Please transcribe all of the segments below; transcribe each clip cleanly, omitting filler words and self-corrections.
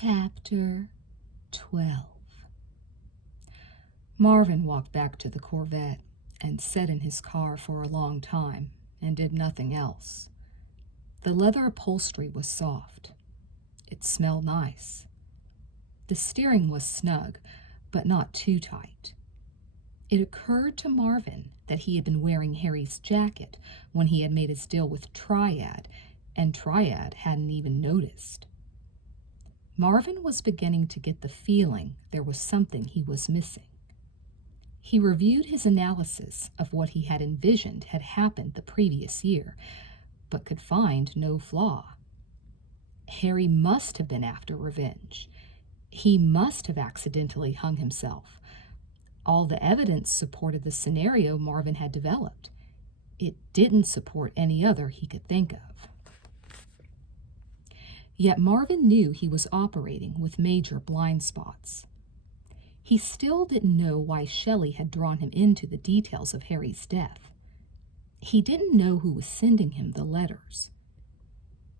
Chapter 12. Marvin walked back to the Corvette and sat in his car for a long time and did nothing else. The leather upholstery was soft. It smelled nice. The steering was snug, but not too tight. It occurred to Marvin that he had been wearing Harry's jacket when he had made his deal with Triad, and Triad hadn't even noticed. Marvin was beginning to get the feeling there was something he was missing. He reviewed his analysis of what he had envisioned had happened the previous year, but could find no flaw. Harry must have been after revenge. He must have accidentally hung himself. All the evidence supported the scenario Marvin had developed. It didn't support any other he could think of. Yet Marvin knew he was operating with major blind spots. He still didn't know why Shelley had drawn him into the details of Harry's death. He didn't know who was sending him the letters.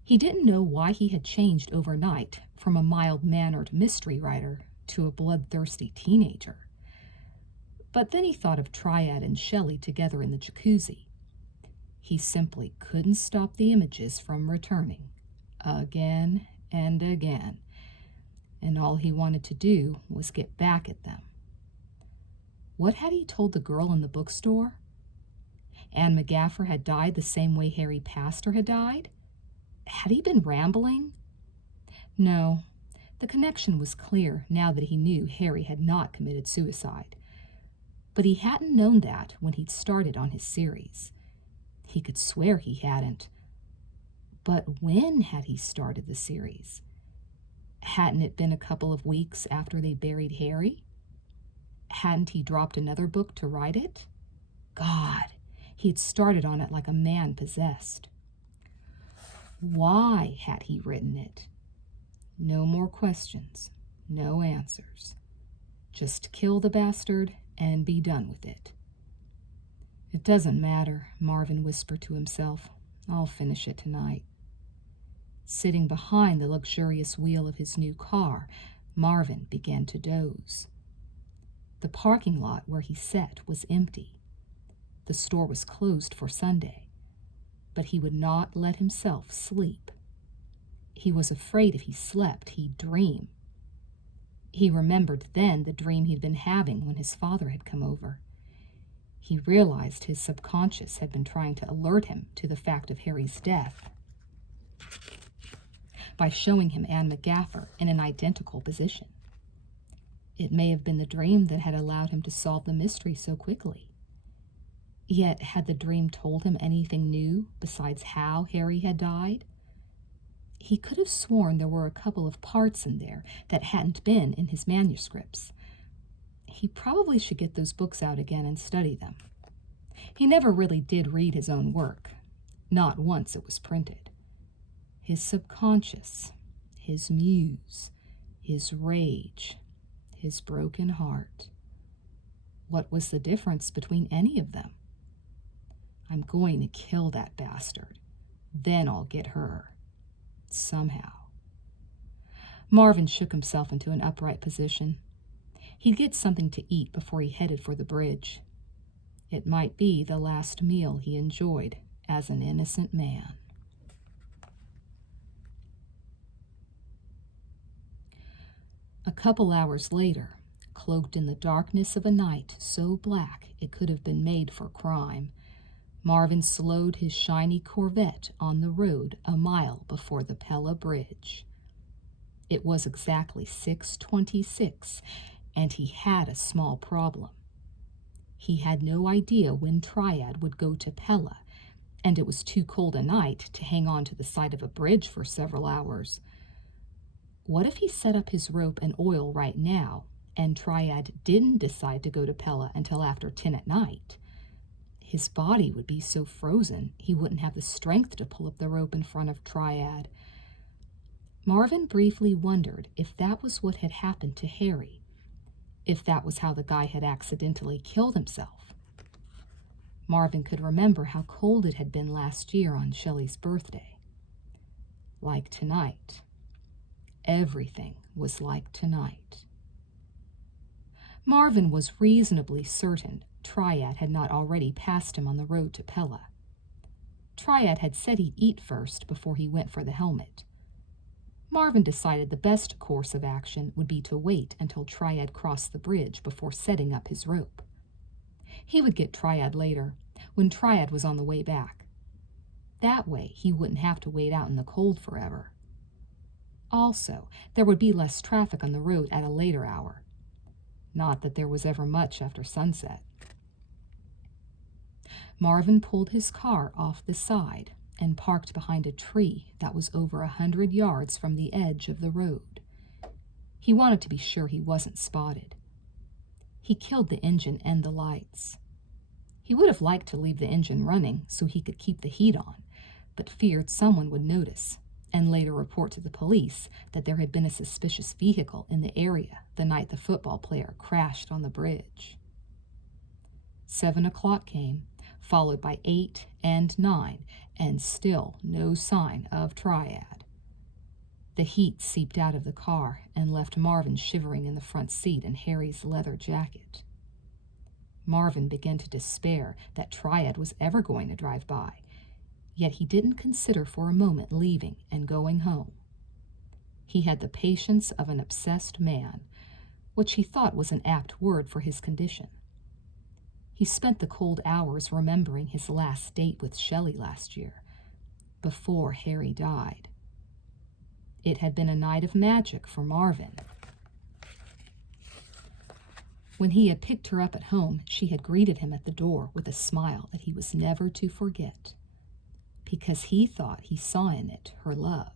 He didn't know why he had changed overnight from a mild-mannered mystery writer to a bloodthirsty teenager. But then he thought of Triad and Shelley together in the jacuzzi. He simply couldn't stop the images from returning, again and again, and all he wanted to do was get back at them. What had he told the girl in the bookstore? Anne McGaffert had died the same way Harry Pastor had died? Had he been rambling? No, the connection was clear now that he knew Harry had not committed suicide. But he hadn't known that when he'd started on his series. He could swear he hadn't. But when had he started the series? Hadn't it been a couple of weeks after they buried Harry? Hadn't he dropped another book to write it? God, he had started on it like a man possessed. Why had he written it? No more questions, no answers. Just kill the bastard and be done with it. It doesn't matter, Marvin whispered to himself. I'll finish it tonight. Sitting behind the luxurious wheel of his new car, Marvin began to doze. The parking lot where he sat was empty. The store was closed for Sunday, but he would not let himself sleep. He was afraid if he slept, he'd dream. He remembered then the dream he'd been having when his father had come over. He realized his subconscious had been trying to alert him to the fact of Harry's death by showing him Anne McGaffert in an identical position. It may have been the dream that had allowed him to solve the mystery so quickly. Yet, had the dream told him anything new besides how Harry had died? He could have sworn there were a couple of parts in there that hadn't been in his manuscripts. He probably should get those books out again and study them. He never really did read his own work, not once it was printed. His subconscious, his muse, his rage, his broken heart. What was the difference between any of them? I'm going to kill that bastard. Then I'll get her. Somehow. Marvin shook himself into an upright position. He'd get something to eat before he headed for the bridge. It might be the last meal he enjoyed as an innocent man. A couple hours later, cloaked in the darkness of a night so black it could have been made for crime, Marvin slowed his shiny Corvette on the road a mile before the Pella Bridge. It was exactly 6:26, and he had a small problem. He had no idea when Triad would go to Pella, and it was too cold a night to hang on to the side of a bridge for several hours. What if he set up his rope and oil right now, and Triad didn't decide to go to Pella until after 10 at night? His body would be so frozen he wouldn't have the strength to pull up the rope in front of Triad. Marvin briefly wondered if that was what had happened to Harry, if that was how the guy had accidentally killed himself. Marvin could remember how cold it had been last year on Shelley's birthday. Like tonight. everything was like tonight. Marvin was reasonably certain Triad had not already passed him on the road to Pella. Triad had said he'd eat first before he went for the helmet. Marvin decided the best course of action would be to wait until Triad crossed the bridge before setting up his rope. He would get Triad later, when Triad was on the way back. That way, he wouldn't have to wait out in the cold forever. Also, there would be less traffic on the road at a later hour. Not that there was ever much after sunset. Marvin pulled his car off the side and parked behind a tree that was over 100 yards from the edge of the road. He wanted to be sure he wasn't spotted. He killed the engine and the lights. He would have liked to leave the engine running so he could keep the heat on, but feared someone would notice and later report to the police that there had been a suspicious vehicle in the area the night the football player crashed on the bridge. 7 o'clock came, followed by 8 and 9, and still no sign of Triad. The heat seeped out of the car and left Marvin shivering in the front seat in Harry's leather jacket. Marvin began to despair that Triad was ever going to drive by, yet he didn't consider for a moment leaving and going home. He had the patience of an obsessed man, which he thought was an apt word for his condition. He spent the cold hours remembering his last date with Shelley last year, before Harry died. It had been a night of magic for Marvin. When he had picked her up at home, she had greeted him at the door with a smile that he was never to forget, because he thought he saw in it her love.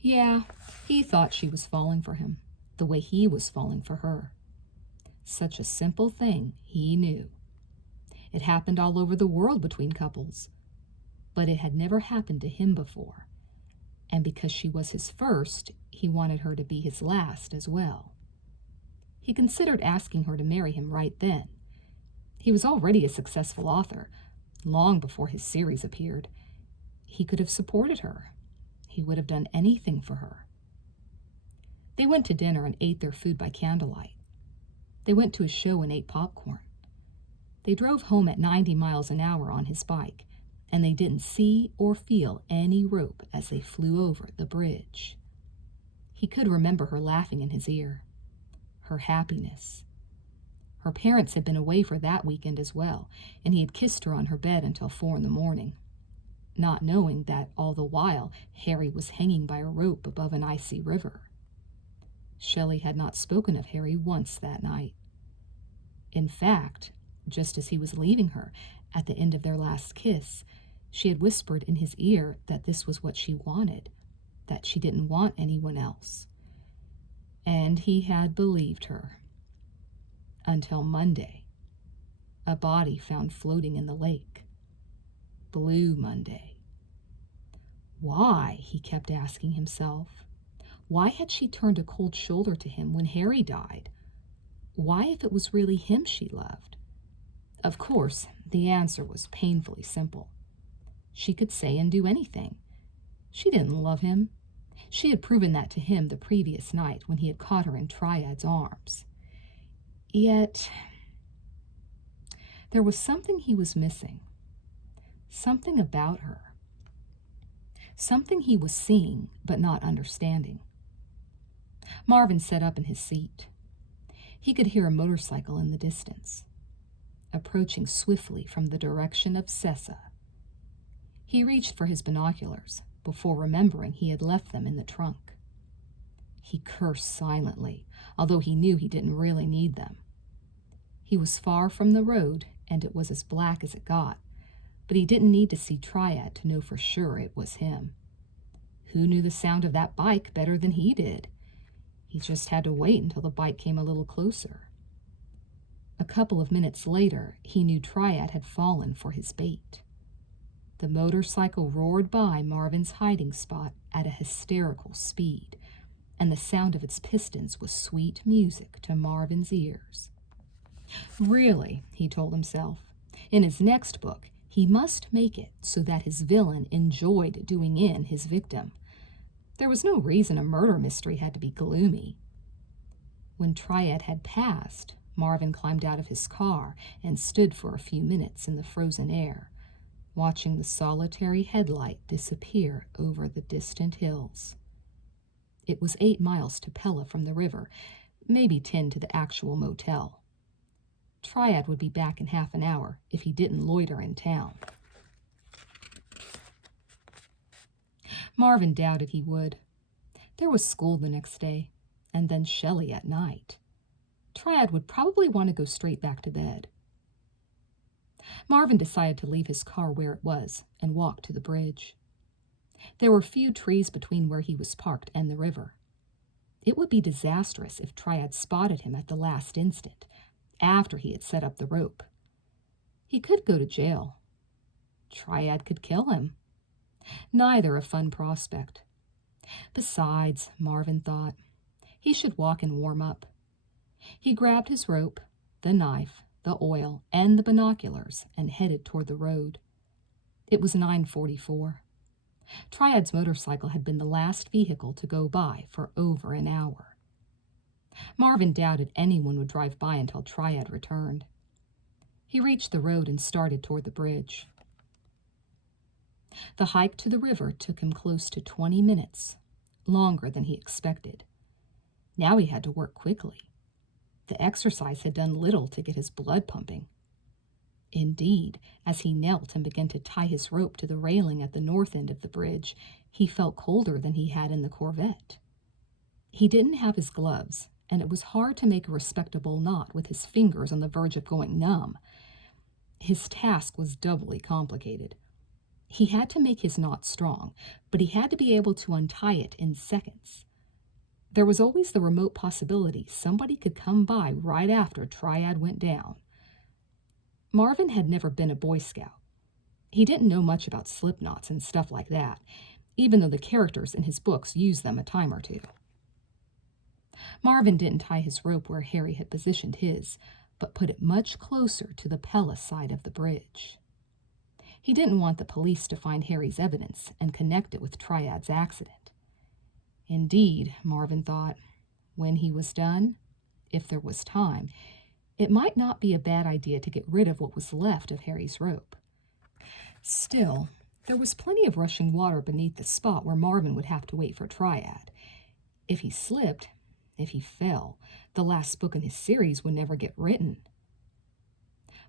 Yeah, he thought she was falling for him, the way he was falling for her. Such a simple thing, he knew. It happened all over the world between couples, but it had never happened to him before, and because she was his first, he wanted her to be his last as well. He considered asking her to marry him right then. He was already a successful author, long before his series appeared. He could have supported her. He would have done anything for her. They went to dinner and ate their food by candlelight. They went to a show and ate popcorn. They drove home at 90 miles an hour on his bike, and they didn't see or feel any rope as they flew over the bridge. He could remember her laughing in his ear, her happiness. Her parents had been away for that weekend as well, and he had kissed her on her bed until 4 a.m, not knowing that all the while Harry was hanging by a rope above an icy river. Shelley had not spoken of Harry once that night. In fact, just as he was leaving her, at the end of their last kiss, she had whispered in his ear that this was what she wanted, that she didn't want anyone else. And he had believed her. Until Monday, a body found floating in the lake. Blue Monday. Why, he kept asking himself. Why had she turned a cold shoulder to him when Harry died? Why, if it was really him she loved? Of course, the answer was painfully simple. She could say and do anything. She didn't love him. She had proven that to him the previous night when he had caught her in Triad's arms. Yet, there was something he was missing. Something about her. Something he was seeing but not understanding. Marvin sat up in his seat. He could hear a motorcycle in the distance, approaching swiftly from the direction of Sessa. He reached for his binoculars before remembering he had left them in the trunk. He cursed silently, although he knew he didn't really need them. He was far from the road, and it was as black as it got, but he didn't need to see Triad to know for sure it was him. Who knew the sound of that bike better than he did? He just had to wait until the bike came a little closer. A couple of minutes later, he knew Triad had fallen for his bait. The motorcycle roared by Marvin's hiding spot at a hysterical speed, and the sound of its pistons was sweet music to Marvin's ears. Really, he told himself, in his next book, he must make it so that his villain enjoyed doing in his victim. There was no reason a murder mystery had to be gloomy. When Triad had passed, Marvin climbed out of his car and stood for a few minutes in the frozen air, watching the solitary headlight disappear over the distant hills. It was 8 miles to Pella from the river, maybe 10 to the actual motel. Triad would be back in half an hour if he didn't loiter in town. Marvin doubted he would. There was school the next day, and then Shelley at night. Triad would probably want to go straight back to bed. Marvin decided to leave his car where it was and walk to the bridge. There were few trees between where he was parked and the river. It would be disastrous if Triad spotted him at the last instant, after he had set up the rope. He could go to jail. Triad could kill him. Neither a fun prospect. Besides, Marvin thought, he should walk and warm up. He grabbed his rope, the knife, the oil, and the binoculars and headed toward the road. It was 9:44. Triad's motorcycle had been the last vehicle to go by for over an hour. Marvin doubted anyone would drive by until Triad returned. He reached the road and started toward the bridge. The hike to the river took him close to 20 minutes, longer than he expected. Now he had to work quickly. The exercise had done little to get his blood pumping. Indeed, as he knelt and began to tie his rope to the railing at the north end of the bridge, he felt colder than he had in the Corvette. He didn't have his gloves, and it was hard to make a respectable knot with his fingers on the verge of going numb. His task was doubly complicated. He had to make his knot strong, but he had to be able to untie it in seconds. There was always the remote possibility somebody could come by right after Triad went down. Marvin had never been a Boy Scout. He didn't know much about slip knots and stuff like that, even though the characters in his books used them a time or two. Marvin didn't tie his rope where Harry had positioned his, but put it much closer to the Pella side of the bridge. He didn't want the police to find Harry's evidence and connect it with Triad's accident. Indeed, Marvin thought, when he was done, if there was time, it might not be a bad idea to get rid of what was left of Harry's rope. Still, there was plenty of rushing water beneath the spot where Marvin would have to wait for Triad. If he slipped, if he fell, the last book in his series would never get written.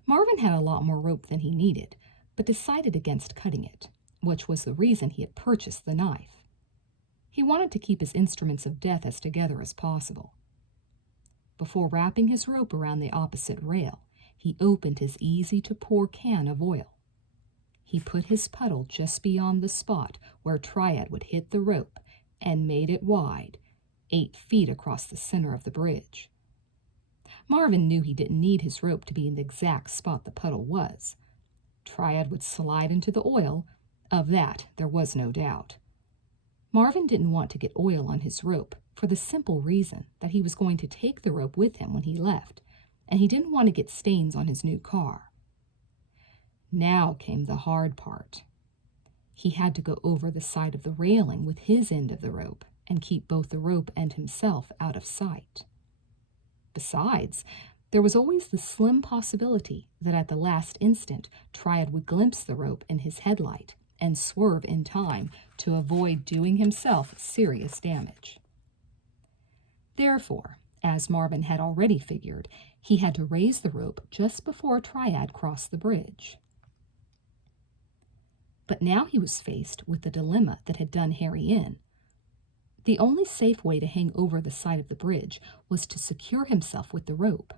Marvin had a lot more rope than he needed, but decided against cutting it, which was the reason he had purchased the knife. He wanted to keep his instruments of death as together as possible. Before wrapping his rope around the opposite rail, he opened his easy-to-pour can of oil. He put his puddle just beyond the spot where Triad would hit the rope and made it wide, 8 feet across the center of the bridge. Marvin knew he didn't need his rope to be in the exact spot the puddle was. Triad would slide into the oil, of that there was no doubt. Marvin didn't want to get oil on his rope for the simple reason that he was going to take the rope with him when he left, and he didn't want to get stains on his new car. Now came the hard part. He had to go over the side of the railing with his end of the rope and keep both the rope and himself out of sight. Besides, there was always the slim possibility that at the last instant Triad would glimpse the rope in his headlight and swerve in time to avoid doing himself serious damage. Therefore, as Marvin had already figured, he had to raise the rope just before Triad crossed the bridge. But now he was faced with the dilemma that had done Harry in. The only safe way to hang over the side of the bridge was to secure himself with the rope.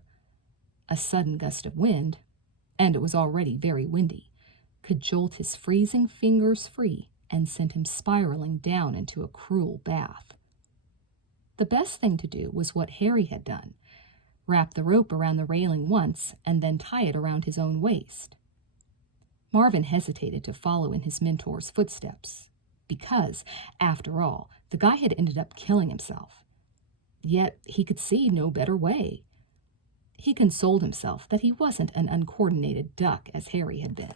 A sudden gust of wind, and it was already very windy, could jolt his freezing fingers free and send him spiraling down into a cruel bath. The best thing to do was what Harry had done, wrap the rope around the railing once and then tie it around his own waist. Marvin hesitated to follow in his mentor's footsteps, because, after all, the guy had ended up killing himself. Yet he could see no better way. He consoled himself that he wasn't an uncoordinated duck as Harry had been.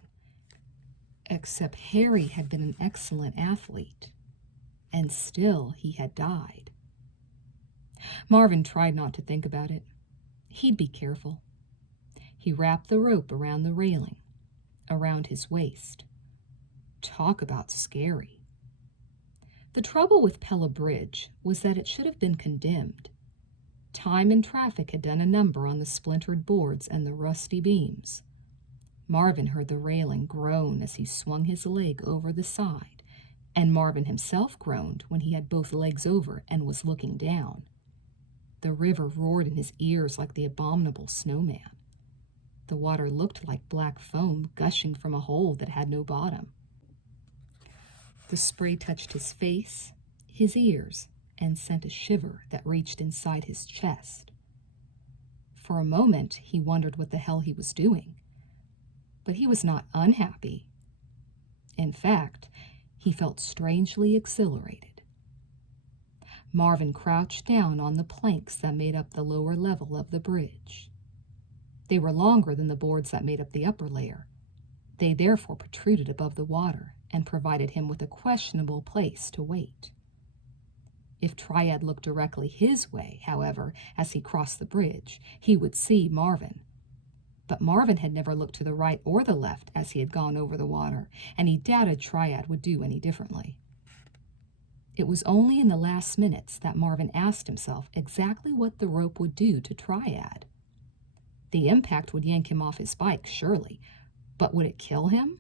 Except Harry had been an excellent athlete. and still he had died. Marvin tried not to think about it. He'd be careful. He wrapped the rope around the railing, around his waist. Talk about scary. The trouble with Pella Bridge was that it should have been condemned. Time and traffic had done a number on the splintered boards and the rusty beams. Marvin heard the railing groan as he swung his leg over the side, and Marvin himself groaned when he had both legs over and was looking down. The river roared in his ears like the abominable snowman. The water looked like black foam gushing from a hole that had no bottom. The spray touched his face, his ears, and sent a shiver that reached inside his chest. For a moment, he wondered what the hell he was doing. But he was not unhappy. In fact, he felt strangely exhilarated. Marvin crouched down on the planks that made up the lower level of the bridge. They were longer than the boards that made up the upper layer. They therefore protruded above the water and provided him with a questionable place to wait. If Triad looked directly his way, however, as he crossed the bridge, he would see Marvin. But Marvin had never looked to the right or the left as he had gone over the water, and he doubted Triad would do any differently. It was only in the last minutes that Marvin asked himself exactly what the rope would do to Triad. The impact would yank him off his bike, surely, but would it kill him?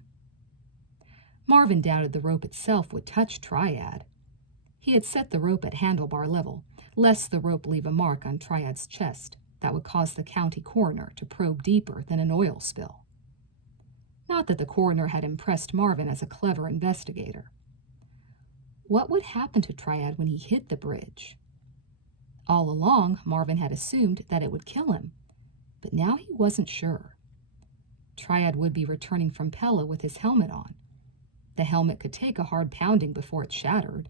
Marvin doubted the rope itself would touch Triad. He had set the rope at handlebar level, lest the rope leave a mark on Triad's chest that would cause the county coroner to probe deeper than an oil spill. Not that the coroner had impressed Marvin as a clever investigator. What would happen to Triad when he hit the bridge? All along, Marvin had assumed that it would kill him, but now he wasn't sure. Triad would be returning from Pella with his helmet on. The helmet could take a hard pounding before it shattered.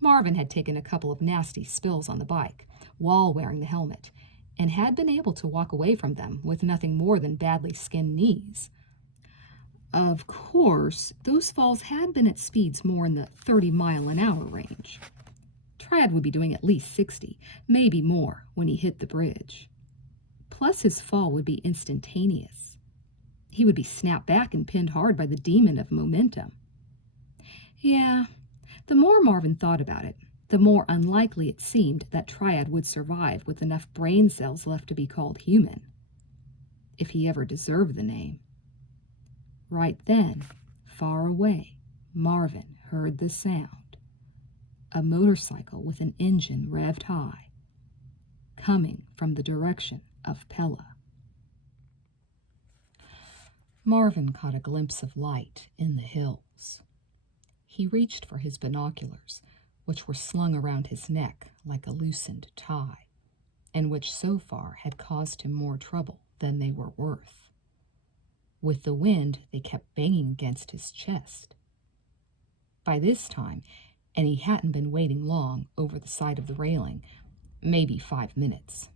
Marvin had taken a couple of nasty spills on the bike while wearing the helmet, and had been able to walk away from them with nothing more than badly skinned knees. Of course, those falls had been at speeds more in the 30-mile-an-hour range. Triad would be doing at least 60, maybe more, when he hit the bridge. Plus, his fall would be instantaneous. He would be snapped back and pinned hard by the demon of momentum. Yeah, the more Marvin thought about it, the more unlikely it seemed that Triad would survive with enough brain cells left to be called human, if he ever deserved the name. Right then, far away, Marvin heard the sound. A motorcycle with an engine revved high, coming from the direction of Pella. Marvin caught a glimpse of light in the hills. He reached for his binoculars, which were slung around his neck like a loosened tie, and which so far had caused him more trouble than they were worth. With the wind, they kept banging against his chest. By this time, and he hadn't been waiting long over the side of the railing, maybe 5 minutes,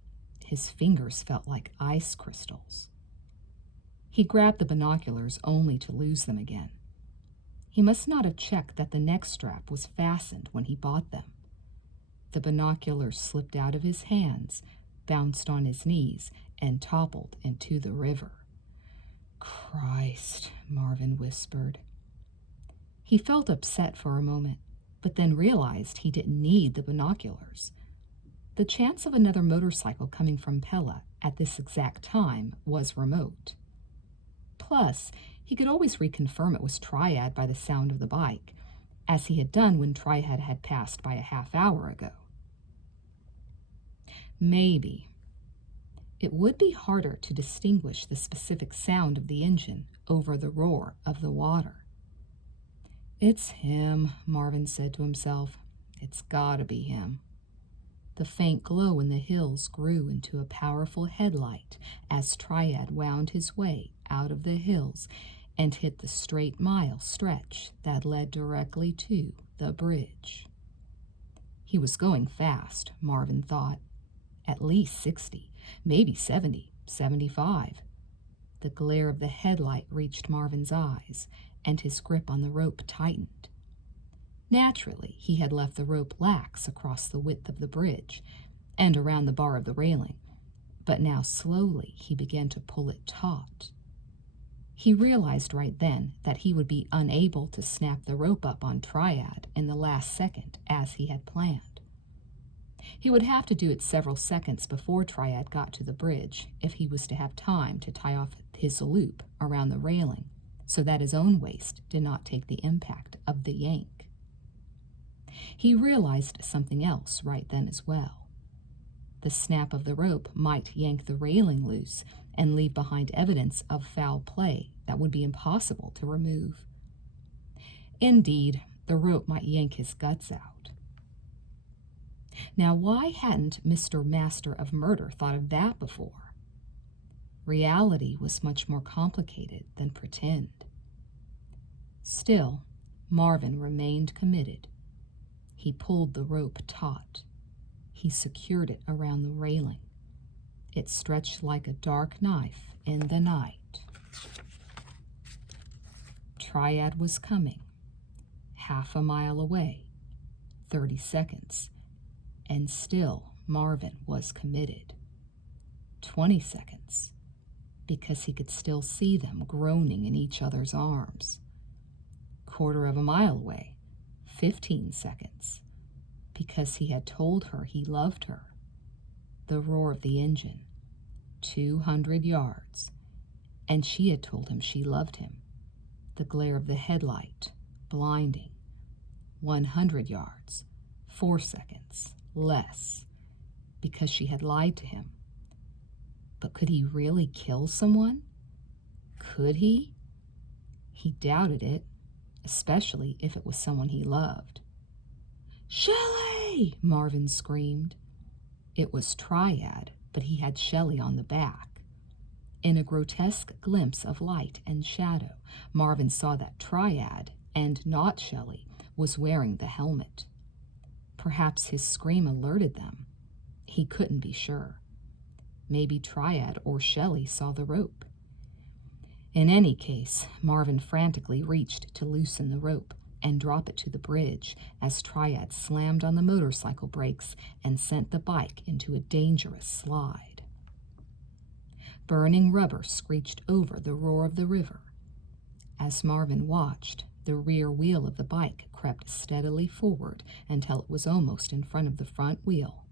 his fingers felt like ice crystals. He grabbed the binoculars only to lose them again. He must not have checked that the neck strap was fastened when he bought them. The binoculars slipped out of his hands, bounced on his knees, and toppled into the river. "Christ," Marvin whispered. He felt upset for a moment, but then realized he didn't need the binoculars. The chance of another motorcycle coming from Pella at this exact time was remote. Plus, he could always reconfirm it was Triad by the sound of the bike, as he had done when Triad had passed by a half hour ago. Maybe. It would be harder to distinguish the specific sound of the engine over the roar of the water. "It's him," Marvin said to himself. "It's gotta be him." The faint glow in the hills grew into a powerful headlight as Triad wound his way out of the hills and hit the straight-mile stretch that led directly to the bridge. He was going fast, Marvin thought. At least 60, maybe 70, 75. The glare of the headlight reached Marvin's eyes, and his grip on the rope tightened. Naturally, he had left the rope lax across the width of the bridge and around the bar of the railing, but now slowly he began to pull it taut. He realized right then that he would be unable to snap the rope up on Triad in the last second as he had planned. He would have to do it several seconds before Triad got to the bridge if he was to have time to tie off his loop around the railing so that his own waist did not take the impact of the yank. He realized something else right then as well. The snap of the rope might yank the railing loose and leave behind evidence of foul play that would be impossible to remove. Indeed, the rope might yank his guts out. Now, why hadn't Mr. Master of Murder thought of that before? Reality was much more complicated than pretend. Still, Marvin remained committed. He pulled the rope taut. He secured it around the railing. It stretched like a dark knife in the night. Triad was coming, half a mile away, 30 seconds, and still Marvin was committed. 20 seconds, because he could still see them groaning in each other's arms. Quarter of a mile away, 15 seconds, because he had told her he loved her. The roar of the engine, 200 yards, and she had told him she loved him. The glare of the headlight, blinding, 100 yards, 4 seconds, less, because she had lied to him. But could he really kill someone? Could he? He doubted it, especially if it was someone he loved. "Shelley!" Marvin screamed. It was Triad, but he had Shelley on the back. In a grotesque glimpse of light and shadow, Marvin saw that Triad, and not Shelley, was wearing the helmet. Perhaps his scream alerted them. He couldn't be sure. Maybe Triad or Shelley saw the rope. In any case, Marvin frantically reached to loosen the rope and drop it to the bridge as Triad slammed on the motorcycle brakes and sent the bike into a dangerous slide. Burning rubber screeched over the roar of the river. As Marvin watched, the rear wheel of the bike crept steadily forward until it was almost in front of the front wheel.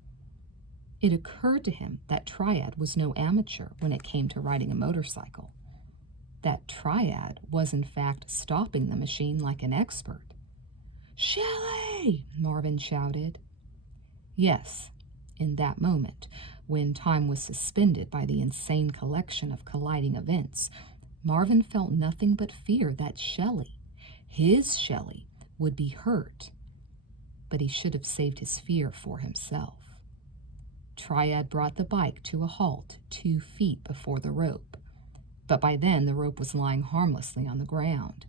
It occurred to him that Triad was no amateur when it came to riding a motorcycle. That Triad was in fact stopping the machine like an expert. "Shelley!" Marvin shouted. Yes, in that moment, when time was suspended by the insane collection of colliding events, Marvin felt nothing but fear that Shelley, his Shelley, would be hurt. But he should have saved his fear for himself. Triad brought the bike to a halt 2 feet before the rope, but by then the rope was lying harmlessly on the ground.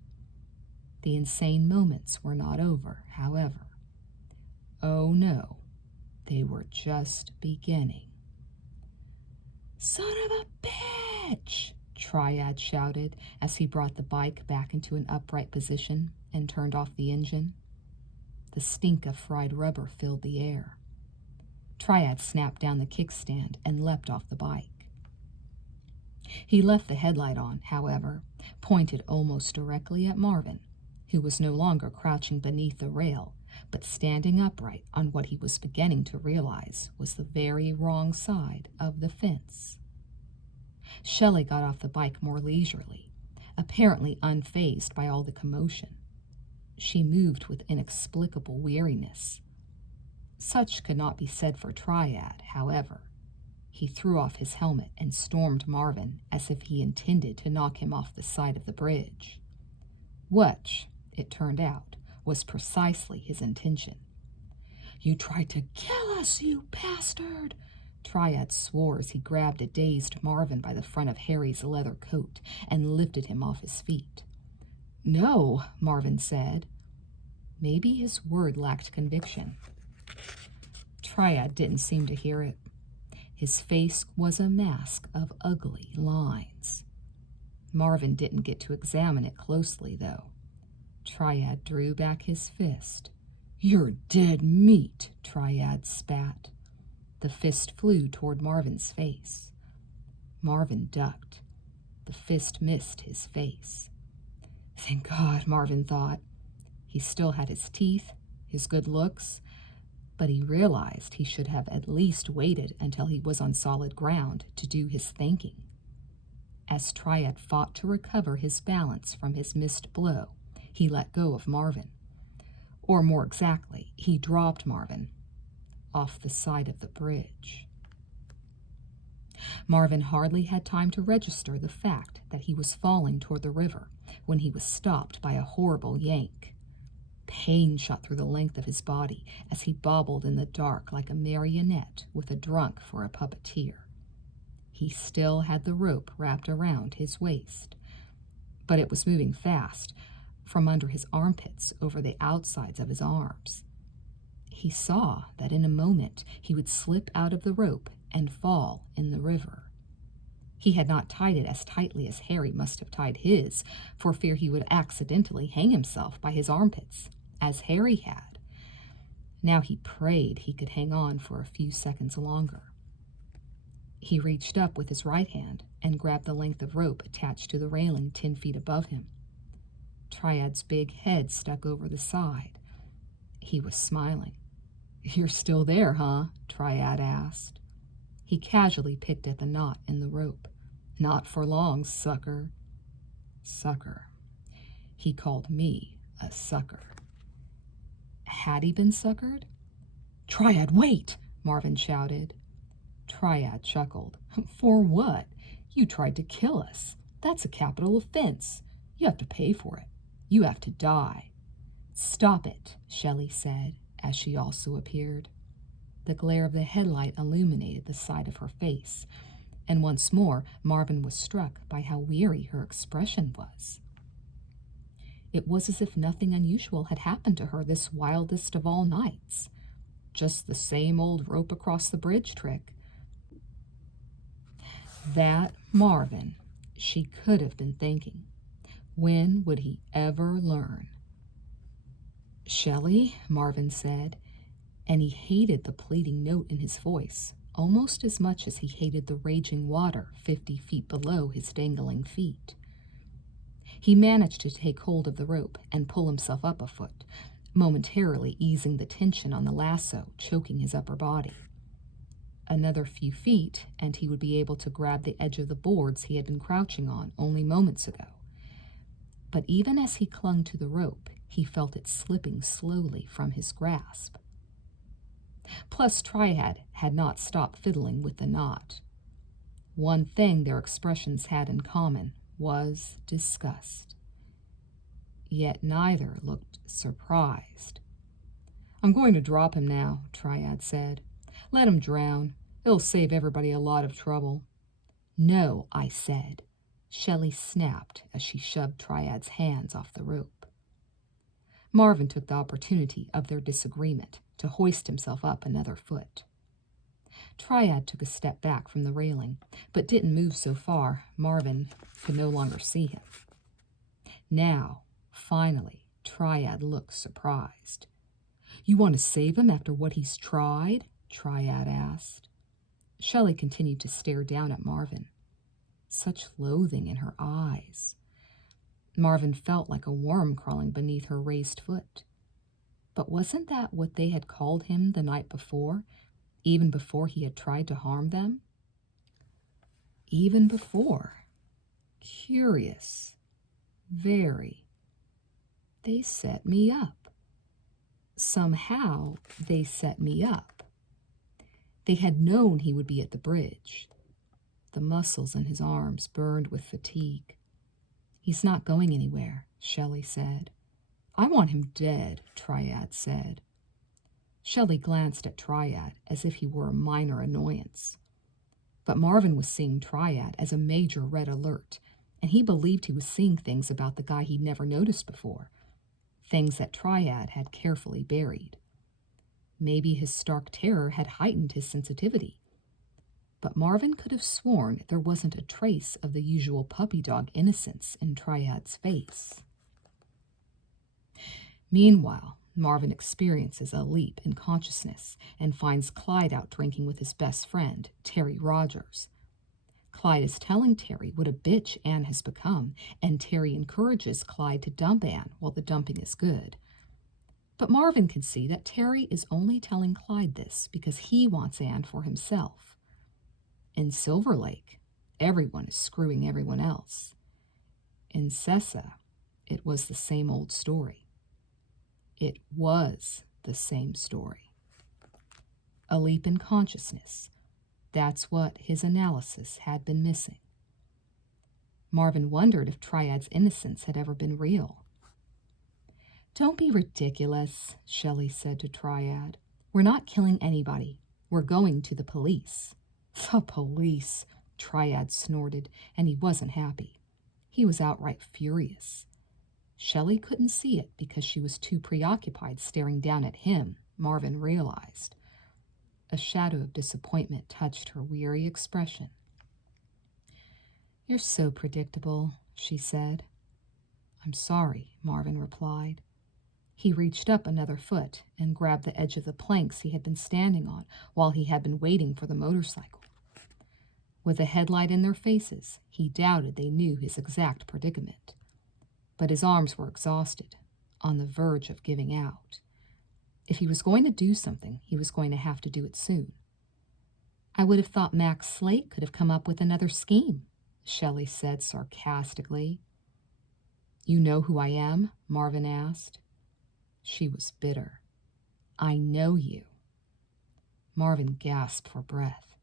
The insane moments were not over, however. Oh no, they were just beginning. "Son of a bitch!" Triad shouted as he brought the bike back into an upright position and turned off the engine. The stink of fried rubber filled the air. Triad snapped down the kickstand and leapt off the bike. He left the headlight on, however, pointed almost directly at Marvin, who was no longer crouching beneath the rail, but standing upright on what he was beginning to realize was the very wrong side of the fence. Shelley got off the bike more leisurely, apparently unfazed by all the commotion. She moved with inexplicable weariness. Such could not be said for Triad, however. He threw off his helmet and stormed Marvin as if he intended to knock him off the side of the bridge. Which, it turned out, was precisely his intention. "You tried to kill us, you bastard!" Triad swore as he grabbed a dazed Marvin by the front of Harry's leather coat and lifted him off his feet. "No," Marvin said. Maybe his word lacked conviction. Triad didn't seem to hear it. His face was a mask of ugly lines. Marvin didn't get to examine it closely, though. Triad drew back his fist, You're dead meat, Triad spat. The fist flew toward Marvin's face. Marvin ducked. The fist missed his face. Thank God, Marvin thought. He still had his teeth, his good looks, but he realized he should have at least waited until he was on solid ground to do his thinking. As Triad fought to recover his balance from his missed blow, he let go of Marvin. Or more exactly, he dropped Marvin off the side of the bridge. Marvin hardly had time to register the fact that he was falling toward the river when he was stopped by a horrible yank. Pain shot through the length of his body as he bobbled in the dark like a marionette with a drunk for a puppeteer. He still had the rope wrapped around his waist, but it was moving fast from under his armpits over the outsides of his arms. He saw that in a moment he would slip out of the rope and fall in the river. He had not tied it as tightly as Harry must have tied his, for fear he would accidentally hang himself by his armpits, as Harry had. Now he prayed he could hang on for a few seconds longer. He reached up with his right hand and grabbed the length of rope attached to the railing 10 feet above him. Triad's big head stuck over the side. He was smiling. "You're still there, huh?" Triad asked. He casually picked at the knot in the rope. "Not for long, sucker." Sucker. He called me a sucker. Had he been suckered? "Triad, wait!" Marvin shouted. Triad chuckled. "For what? You tried to kill us. That's a capital offense. You have to pay for it. You have to die." "Stop it," Shelley said, as she also appeared. The glare of the headlight illuminated the side of her face, and once more Marvin was struck by how weary her expression was. It was as if nothing unusual had happened to her this wildest of all nights. Just the same old rope across the bridge trick. That Marvin, she could have been thinking. When would he ever learn? "Shelley," Marvin said, and he hated the pleading note in his voice almost as much as he hated the raging water 50 feet below his dangling feet. He managed to take hold of the rope and pull himself up a foot, momentarily easing the tension on the lasso choking his upper body. Another few feet, and he would be able to grab the edge of the boards he had been crouching on only moments ago. But even as he clung to the rope, he felt it slipping slowly from his grasp. Plus, Triad had not stopped fiddling with the knot. One thing their expressions had in common was disgust. Yet neither looked surprised. "I'm going to drop him now," Triad said. "Let him drown. It'll save everybody a lot of trouble." "No," I said. Shelley snapped as she shoved Triad's hands off the rope. Marvin took the opportunity of their disagreement to hoist himself up another foot. Triad took a step back from the railing, but didn't move so far Marvin could no longer see him. Now, finally, Triad looked surprised. "You want to save him after what he's tried?" Triad asked. Shelley continued to stare down at Marvin. Such loathing in her eyes. Marvin felt like a worm crawling beneath her raised foot. But wasn't that what they had called him the night before, even before he had tried to harm them? Even before. Curious. Very. They set me up. Somehow they set me up. They had known he would be at the bridge. The muscles in his arms burned with fatigue. "He's not going anywhere," Shelley said. "I want him dead," Triad said. Shelley glanced at Triad as if he were a minor annoyance. But Marvin was seeing Triad as a major red alert, and he believed he was seeing things about the guy he'd never noticed before, things that Triad had carefully buried. Maybe his stark terror had heightened his sensitivity. But Marvin could have sworn there wasn't a trace of the usual puppy dog innocence in Triad's face. Meanwhile, Marvin experiences a leap in consciousness and finds Clyde out drinking with his best friend, Terry Rogers. Clyde is telling Terry what a bitch Anne has become, and Terry encourages Clyde to dump Anne while the dumping is good. But Marvin can see that Terry is only telling Clyde this because he wants Anne for himself. In Silver Lake, everyone is screwing everyone else. In Sessa, it was the same old story. It was the same story. A leap in consciousness. That's what his analysis had been missing. Marvin wondered if Triad's innocence had ever been real. "Don't be ridiculous," Shelley said to Triad. "We're not killing anybody. We're going to the police." "The police," Triad snorted, and he wasn't happy. He was outright furious. Shelley couldn't see it because she was too preoccupied staring down at him, Marvin realized. A shadow of disappointment touched her weary expression. "You're so predictable," she said. "I'm sorry," Marvin replied. He reached up another foot and grabbed the edge of the planks he had been standing on while he had been waiting for the motorcycle. With a headlight in their faces, he doubted they knew his exact predicament. But his arms were exhausted, on the verge of giving out. If he was going to do something, he was going to have to do it soon. "I would have thought Max Slate could have come up with another scheme," Shelley said sarcastically. "You know who I am?" Marvin asked. She was bitter. "I know you." Marvin gasped for breath.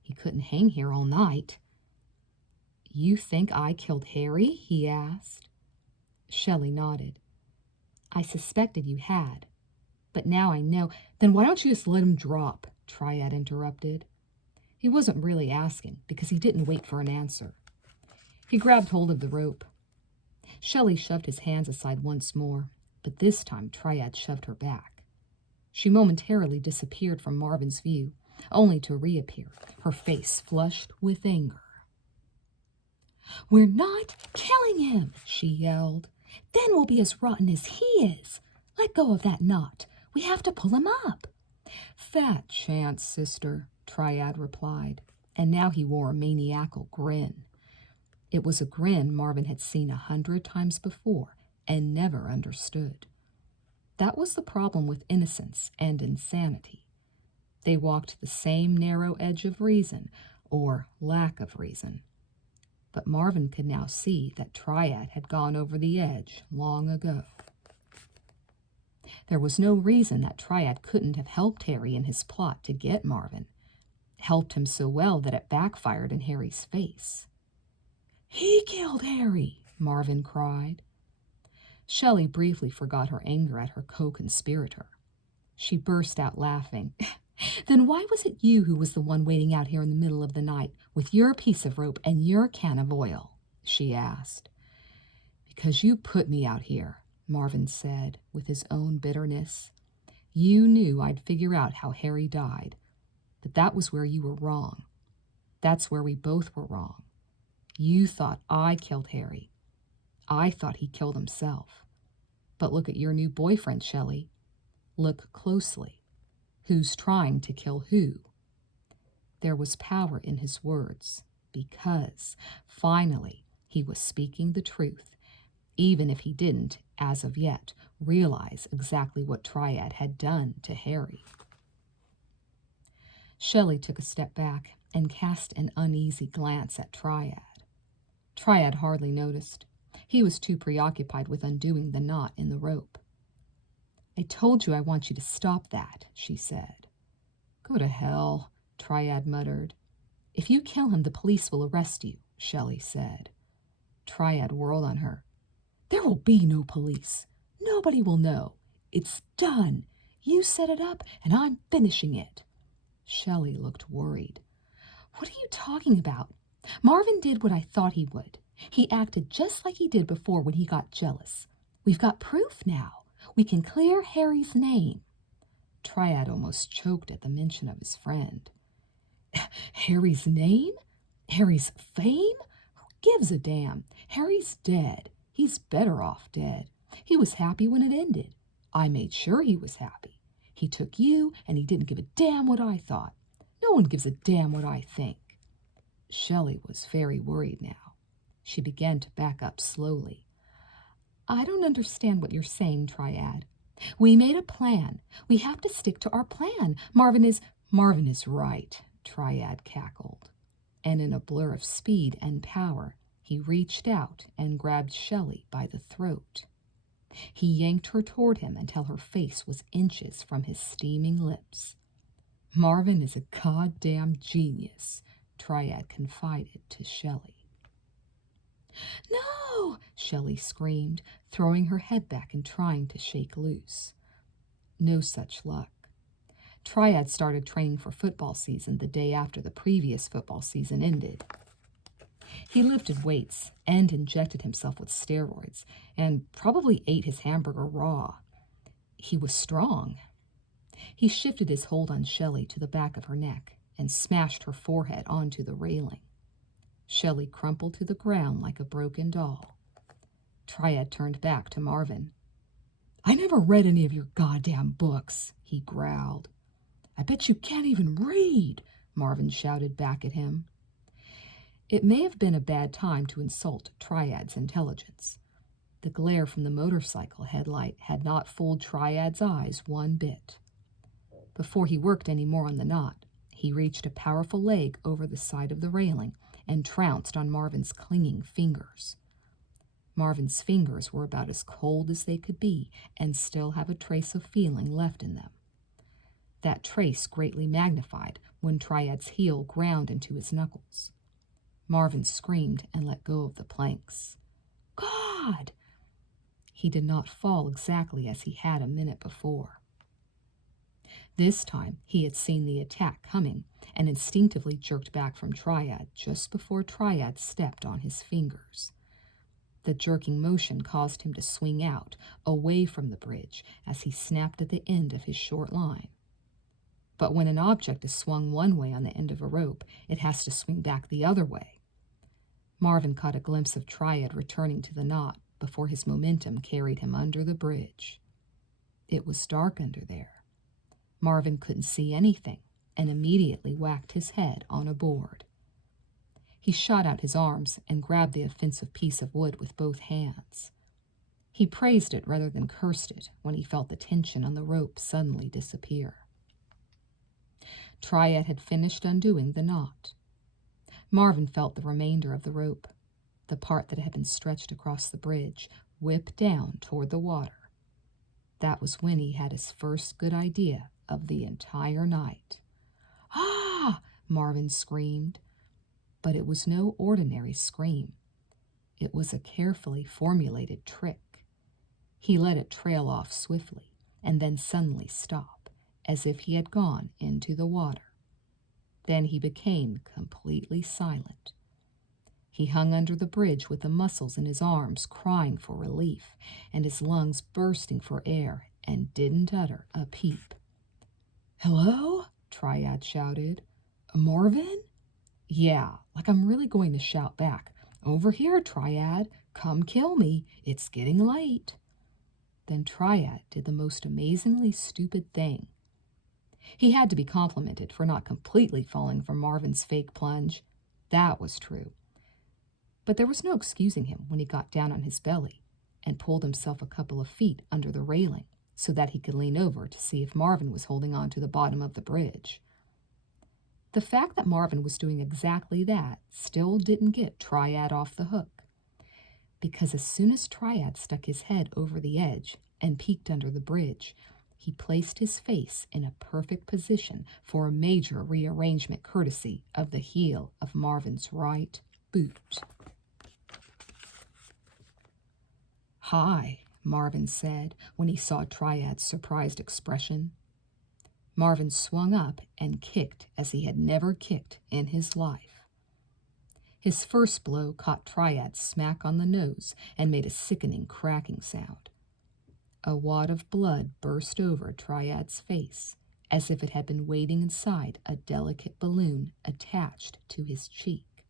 He couldn't hang here all night. "You think I killed Harry?" he asked. Shelley nodded. "I suspected you had. But now I know." "Then why don't you just let him drop?" Triad interrupted. He wasn't really asking because he didn't wait for an answer. He grabbed hold of the rope. Shelley shoved his hands aside once more, but this time Triad shoved her back. She momentarily disappeared from Marvin's view, only to reappear, her face flushed with anger. "We're not killing him," she yelled. "Then we'll be as rotten as he is. Let go of that knot. We have to pull him up." "Fat chance, sister," Triad replied, and now he wore a maniacal grin. It was a grin Marvin had seen 100 times before and never understood. That was the problem with innocence and insanity. They walked the same narrow edge of reason, or lack of reason. But Marvin could now see that Triad had gone over the edge long ago. There was no reason that Triad couldn't have helped Harry in his plot to get Marvin, helped him so well that it backfired in Harry's face. "He killed Harry!" Marvin cried. Shelley briefly forgot her anger at her co-conspirator. She burst out laughing. "Then why was it you who was the one waiting out here in the middle of the night with your piece of rope and your can of oil?" she asked. "Because you put me out here," Marvin said with his own bitterness. "You knew I'd figure out how Harry died, but that was where you were wrong. That's where we both were wrong. You thought I killed Harry. I thought he killed himself. But look at your new boyfriend, Shelley. Look closely. Who's trying to kill who?" There was power in his words, because, finally, he was speaking the truth, even if he didn't, as of yet, realize exactly what Triad had done to Harry. Shelley took a step back and cast an uneasy glance at Triad. Triad hardly noticed. He was too preoccupied with undoing the knot in the rope. "I told you I want you to stop that," she said. "Go to hell," Triad muttered. "If you kill him, the police will arrest you," Shelley said. Triad whirled on her. "There will be no police. Nobody will know. It's done. You set it up, and I'm finishing it." Shelley looked worried. "What are you talking about? Marvin did what I thought he would. He acted just like he did before when he got jealous. We've got proof now. We can clear Harry's name." Triad almost choked at the mention of his friend. "Harry's name? Harry's fame? Who gives a damn? Harry's dead. He's better off dead. He was happy when it ended. I made sure he was happy. He took you, and he didn't give a damn what I thought. No one gives a damn what I think." Shelley was very worried now. She began to back up slowly. "I don't understand what you're saying, Triad. We made a plan. We have to stick to our plan. Marvin is right," Triad cackled. And in a blur of speed and power, he reached out and grabbed Shelley by the throat. He yanked her toward him until her face was inches from his steaming lips. "Marvin is a goddamn genius," Triad confided to Shelley. "No!" Shelley screamed, throwing her head back and trying to shake loose. No such luck. Triad started training for football season the day after the previous football season ended. He lifted weights and injected himself with steroids and probably ate his hamburger raw. He was strong. He shifted his hold on Shelley to the back of her neck and smashed her forehead onto the railing. Shelley crumpled to the ground like a broken doll. Triad turned back to Marvin. "I never read any of your goddamn books," he growled. "I bet you can't even read," Marvin shouted back at him. It may have been a bad time to insult Triad's intelligence. The glare from the motorcycle headlight had not fooled Triad's eyes one bit. Before he worked any more on the knot, he reached a powerful leg over the side of the railing and trounced on Marvin's clinging fingers. Marvin's fingers were about as cold as they could be and still have a trace of feeling left in them. That trace greatly magnified when Triad's heel ground into his knuckles. Marvin screamed and let go of the planks. "God!" He did not fall exactly as he had a minute before. This time he had seen the attack coming and instinctively jerked back from Triad just before Triad stepped on his fingers. The jerking motion caused him to swing out, away from the bridge, as he snapped at the end of his short line. But when an object is swung one way on the end of a rope, it has to swing back the other way. Marvin caught a glimpse of Triad returning to the knot before his momentum carried him under the bridge. It was dark under there. Marvin couldn't see anything and immediately whacked his head on a board. He shot out his arms and grabbed the offensive piece of wood with both hands. He praised it rather than cursed it when he felt the tension on the rope suddenly disappear. Triad had finished undoing the knot. Marvin felt the remainder of the rope, the part that had been stretched across the bridge, whip down toward the water. That was when he had his first good idea of the entire night. "Ah!" Marvin screamed. But it was no ordinary scream. It was a carefully formulated trick. He let it trail off swiftly and then suddenly stop, as if he had gone into the water. Then he became completely silent. He hung under the bridge with the muscles in his arms crying for relief and his lungs bursting for air and didn't utter a peep. "Hello?" Triad shouted. "Marvin?" Yeah, like I'm really going to shout back. "Over here, Triad. Come kill me. It's getting late." Then Triad did the most amazingly stupid thing. He had to be complimented for not completely falling from Marvin's fake plunge. That was true. But there was no excusing him when he got down on his belly and pulled himself a couple of feet under the railing so that he could lean over to see if Marvin was holding on to the bottom of the bridge. The fact that Marvin was doing exactly that still didn't get Triad off the hook. Because as soon as Triad stuck his head over the edge and peeked under the bridge, he placed his face in a perfect position for a major rearrangement courtesy of the heel of Marvin's right boot. "Hi," Marvin said when he saw Triad's surprised expression. Marvin swung up and kicked as he had never kicked in his life. His first blow caught Triad smack on the nose and made a sickening cracking sound. A wad of blood burst over Triad's face, as if it had been waiting inside a delicate balloon attached to his cheek.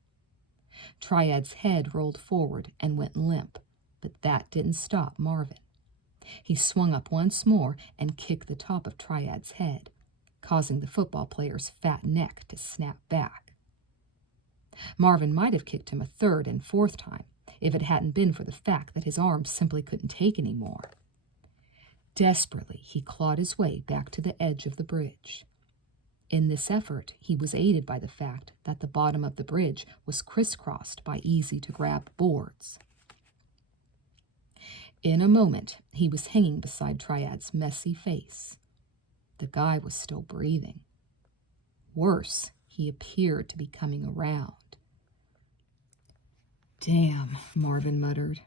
Triad's head rolled forward and went limp, but that didn't stop Marvin. He swung up once more and kicked the top of Triad's head, causing the football player's fat neck to snap back. Marvin might have kicked him a third and fourth time if it hadn't been for the fact that his arms simply couldn't take any more. Desperately, he clawed his way back to the edge of the bridge. In this effort, he was aided by the fact that the bottom of the bridge was crisscrossed by easy-to-grab boards. In a moment, he was hanging beside Triad's messy face. The guy was still breathing. Worse, he appeared to be coming around. "Damn," Marvin muttered.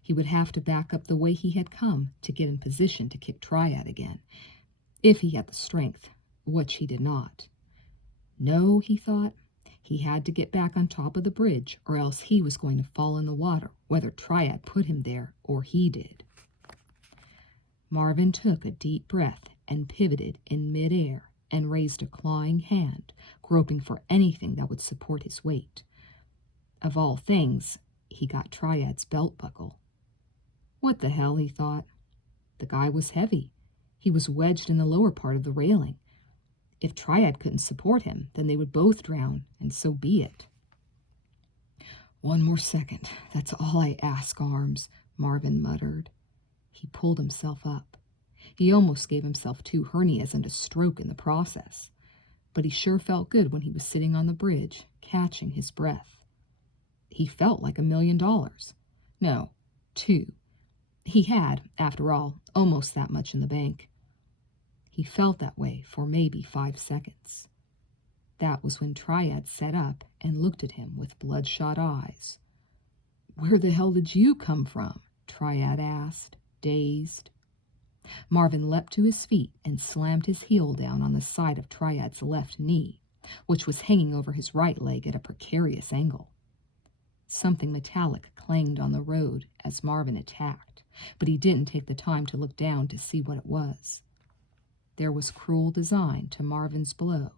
He would have to back up the way he had come to get in position to kick Triad again, if he had the strength, which he did not. No, he thought, he had to get back on top of the bridge, or else he was going to fall in the water, whether Triad put him there or he did. Marvin took a deep breath and pivoted in midair and raised a clawing hand, groping for anything that would support his weight. Of all things, he got Triad's belt buckle. What the hell, he thought. The guy was heavy. He was wedged in the lower part of the railing. If Triad couldn't support him, then they would both drown, and so be it. "One more second. That's all I ask, Arms," Marvin muttered. He pulled himself up. He almost gave himself 2 hernias and a stroke in the process. But he sure felt good when he was sitting on the bridge, catching his breath. He felt like $1 million. No, 2. He had, after all, almost that much in the bank. He felt that way for maybe 5 seconds. That was when Triad sat up and looked at him with bloodshot eyes. "Where the hell did you come from?" Triad asked, dazed. Marvin leapt to his feet and slammed his heel down on the side of Triad's left knee, which was hanging over his right leg at a precarious angle. Something metallic clanged on the road as Marvin attacked, but he didn't take the time to look down to see what it was. There was cruel design to Marvin's blow.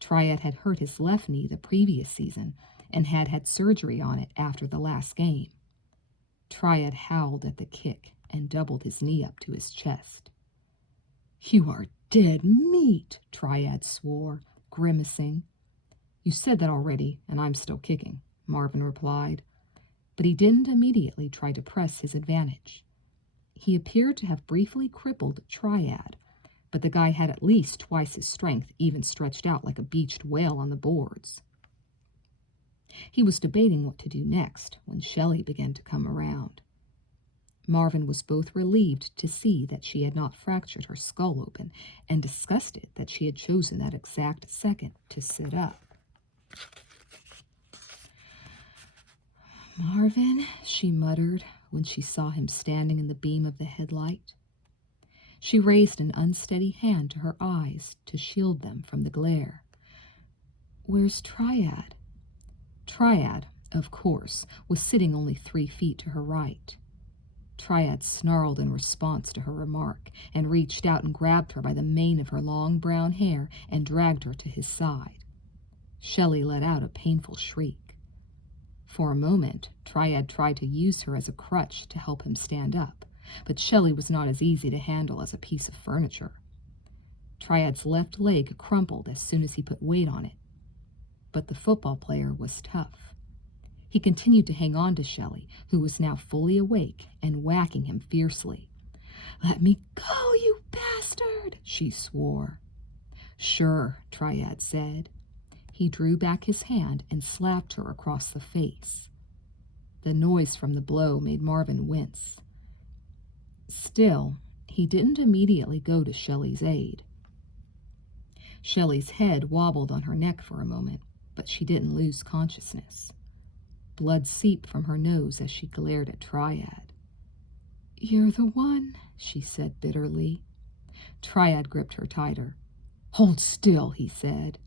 Triad had hurt his left knee the previous season and had had surgery on it after the last game. Triad howled at the kick and doubled his knee up to his chest. "You are dead meat," Triad swore, grimacing. "You said that already, and I'm still kicking," Marvin replied. But he didn't immediately try to press his advantage. He appeared to have briefly crippled Triad, but the guy had at least twice his strength, even stretched out like a beached whale on the boards. He was debating what to do next when Shelley began to come around. Marvin was both relieved to see that she had not fractured her skull open and disgusted that she had chosen that exact second to sit up. "Marvin," she muttered when she saw him standing in the beam of the headlight. She raised an unsteady hand to her eyes to shield them from the glare. "Where's Triad?" Triad, of course, was sitting only 3 feet to her right. Triad snarled in response to her remark and reached out and grabbed her by the mane of her long brown hair and dragged her to his side. Shelley let out a painful shriek. For a moment, Triad tried to use her as a crutch to help him stand up, but Shelley was not as easy to handle as a piece of furniture. Triad's left leg crumpled as soon as he put weight on it. But the football player was tough. He continued to hang on to Shelley, who was now fully awake and whacking him fiercely. "Let me go, you bastard!" she swore. "Sure," Triad said. He drew back his hand and slapped her across the face. The noise from the blow made Marvin wince. Still, he didn't immediately go to Shelley's aid. Shelley's head wobbled on her neck for a moment, but she didn't lose consciousness. Blood seeped from her nose as she glared at Triad. "You're the one," she said bitterly. Triad gripped her tighter. "Hold still," he said.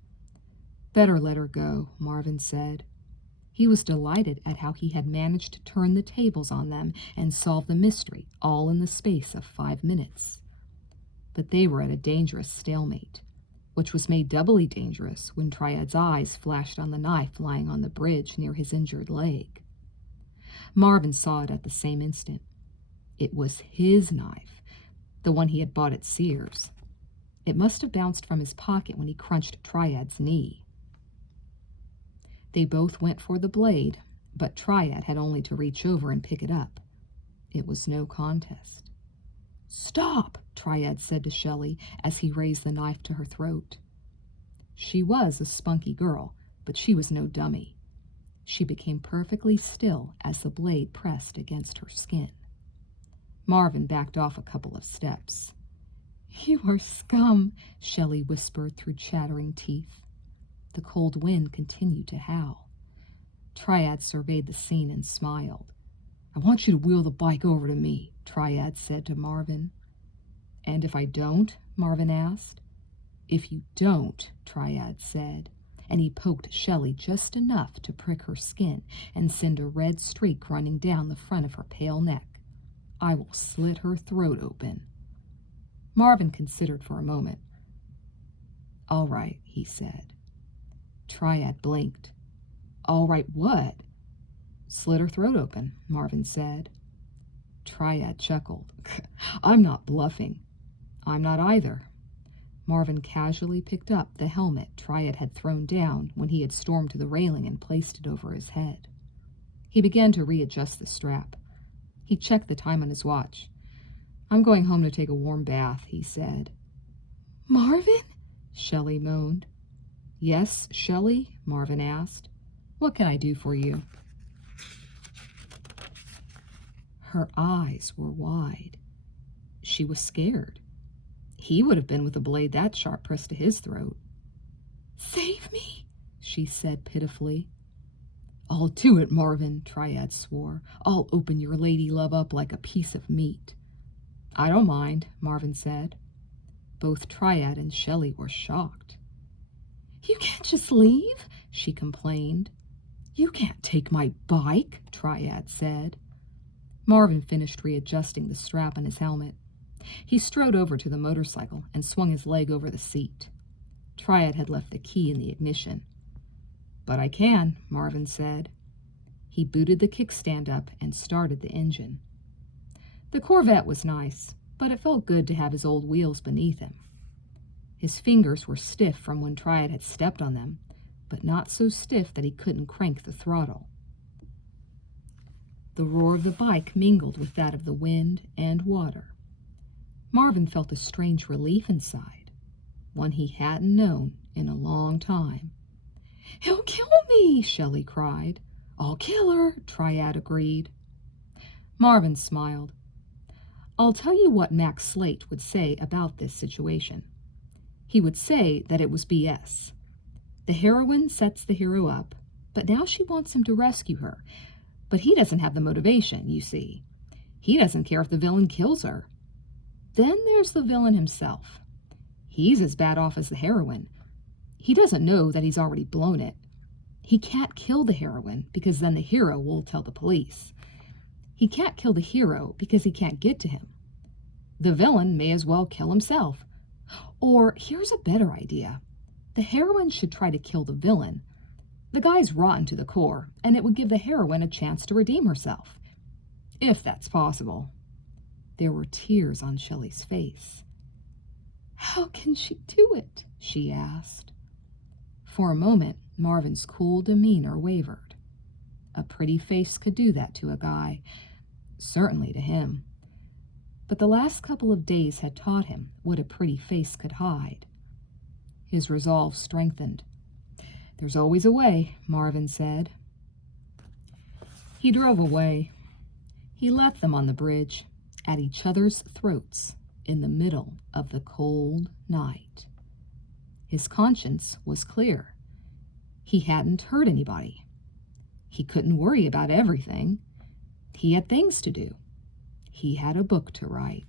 "Better let her go," Marvin said. He was delighted at how he had managed to turn the tables on them and solve the mystery, all in the space of 5 minutes. But they were at a dangerous stalemate, which was made doubly dangerous when Triad's eyes flashed on the knife lying on the bridge near his injured leg. Marvin saw it at the same instant. It was his knife, the one he had bought at Sears. It must have bounced from his pocket when he crunched Triad's knee. They both went for the blade, but Triad had only to reach over and pick it up. It was no contest. "Stop," Triad said to Shelley as he raised the knife to her throat. She was a spunky girl, but she was no dummy. She became perfectly still as the blade pressed against her skin. Marvin backed off a couple of steps. "You are scum," Shelley whispered through chattering teeth. The cold wind continued to howl. Triad surveyed the scene and smiled. "I want you to wheel the bike over to me," Triad said to Marvin. "And if I don't?" Marvin asked. "If you don't," Triad said, and he poked Shelley just enough to prick her skin and send a red streak running down the front of her pale neck, "I will slit her throat open." Marvin considered for a moment. "All right," he said. Triad blinked. "All right what?" "Slit her throat open," Marvin said. Triad chuckled. "I'm not bluffing." "I'm not either." Marvin casually picked up the helmet Triad had thrown down when he had stormed to the railing and placed it over his head. He began to readjust the strap. He checked the time on his watch. "I'm going home to take a warm bath," he said. "Marvin?" Shelley moaned. "Yes, Shelley?" Marvin asked. "What can I do for you?" Her eyes were wide. She was scared. He would have been with a blade that sharp pressed to his throat. "Save me," she said pitifully. "I'll do it, Marvin," Triad swore. "I'll open your lady love up like a piece of meat." "I don't mind," Marvin said. Both Triad and Shelley were shocked. "You can't just leave," she complained. "You can't take my bike," Triad said. Marvin finished readjusting the strap on his helmet. He strode over to the motorcycle and swung his leg over the seat. Triad had left the key in the ignition. "But I can," Marvin said. He booted the kickstand up and started the engine. The Corvette was nice, but it felt good to have his old wheels beneath him. His fingers were stiff from when Triad had stepped on them, but not so stiff that he couldn't crank the throttle. The roar of the bike mingled with that of the wind and water. Marvin felt a strange relief inside, one he hadn't known in a long time. "He'll kill me," Shelley cried. "I'll kill her," Triad agreed. Marvin smiled. "I'll tell you what Max Slate would say about this situation. He would say that it was BS. The heroine sets the hero up, but now she wants him to rescue her. But he doesn't have the motivation, you see. He doesn't care if the villain kills her. Then there's the villain himself. He's as bad off as the heroine. He doesn't know that he's already blown it. He can't kill the heroine because then the hero will tell the police. He can't kill the hero because he can't get to him. The villain may as well kill himself. Or here's a better idea. The heroine should try to kill the villain. The guy's rotten to the core, and it would give the heroine a chance to redeem herself. If that's possible." There were tears on Shelley's face. "How can she do it?" she asked. For a moment, Marvin's cool demeanor wavered. A pretty face could do that to a guy, certainly to him. But the last couple of days had taught him what a pretty face could hide. His resolve strengthened. "There's always a way," Marvin said. He drove away. He left them on the bridge, at each other's throats, in the middle of the cold night. His conscience was clear. He hadn't hurt anybody. He couldn't worry about everything. He had things to do. He had a book to write.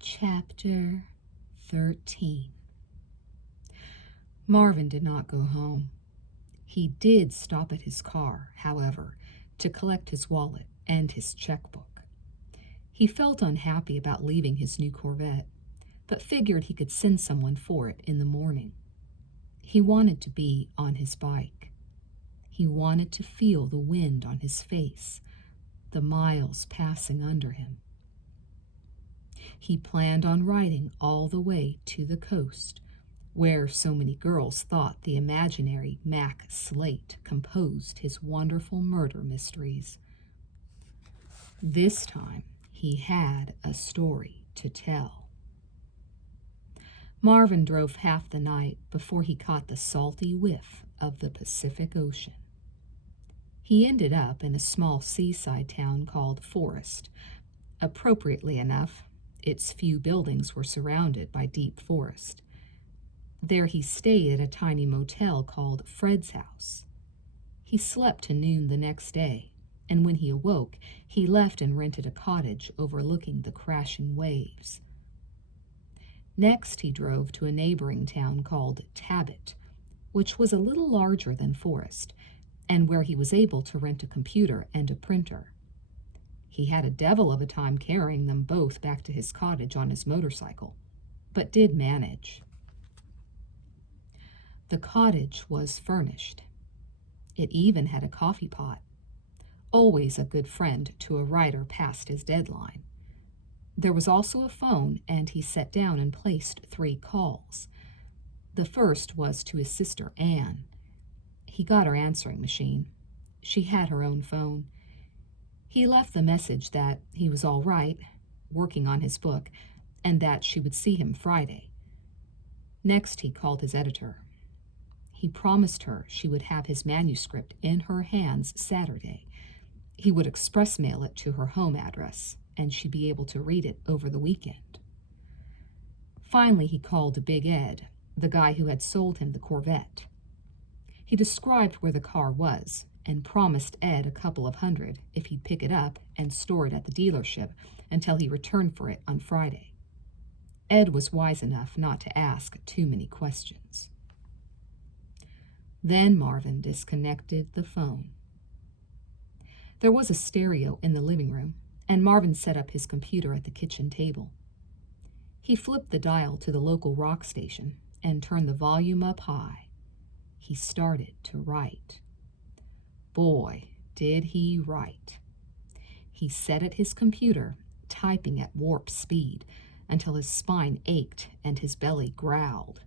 Chapter 13. Marvin did not go home. He did stop at his car, however, to collect his wallet and his checkbook. He felt unhappy about leaving his new Corvette, but figured he could send someone for it in the morning. He wanted to be on his bike. He wanted to feel the wind on his face, the miles passing under him. He planned on riding all the way to the coast, where so many girls thought the imaginary Mac Slate composed his wonderful murder mysteries. This time, he had a story to tell. Marvin drove half the night before he caught the salty whiff of the Pacific Ocean. He ended up in a small seaside town called Forest. Appropriately enough, its few buildings were surrounded by deep forest. There he stayed at a tiny motel called Fred's House. He slept to noon the next day, and when he awoke, he left and rented a cottage overlooking the crashing waves. Next, he drove to a neighboring town called Tabit, which was a little larger than Forest, and where he was able to rent a computer and a printer. He had a devil of a time carrying them both back to his cottage on his motorcycle, but did manage. The cottage was furnished. It even had a coffee pot, always a good friend to a writer past his deadline. There was also a phone, and he sat down and placed 3 calls. The first was to his sister, Anne. He got her answering machine. She had her own phone. He left the message that he was all right, working on his book, and that she would see him Friday. Next, he called his editor. He promised her she would have his manuscript in her hands Saturday. He would express mail it to her home address, and she'd be able to read it over the weekend. Finally, he called Big Ed, the guy who had sold him the Corvette. He described where the car was and promised Ed a couple of $100 if he'd pick it up and store it at the dealership until he returned for it on Friday. Ed was wise enough not to ask too many questions. Then Marvin disconnected the phone. There was a stereo in the living room, and Marvin set up his computer at the kitchen table. He flipped the dial to the local rock station and turned the volume up high. He started to write. Boy, did he write. He sat at his computer, typing at warp speed, until his spine ached and his belly growled.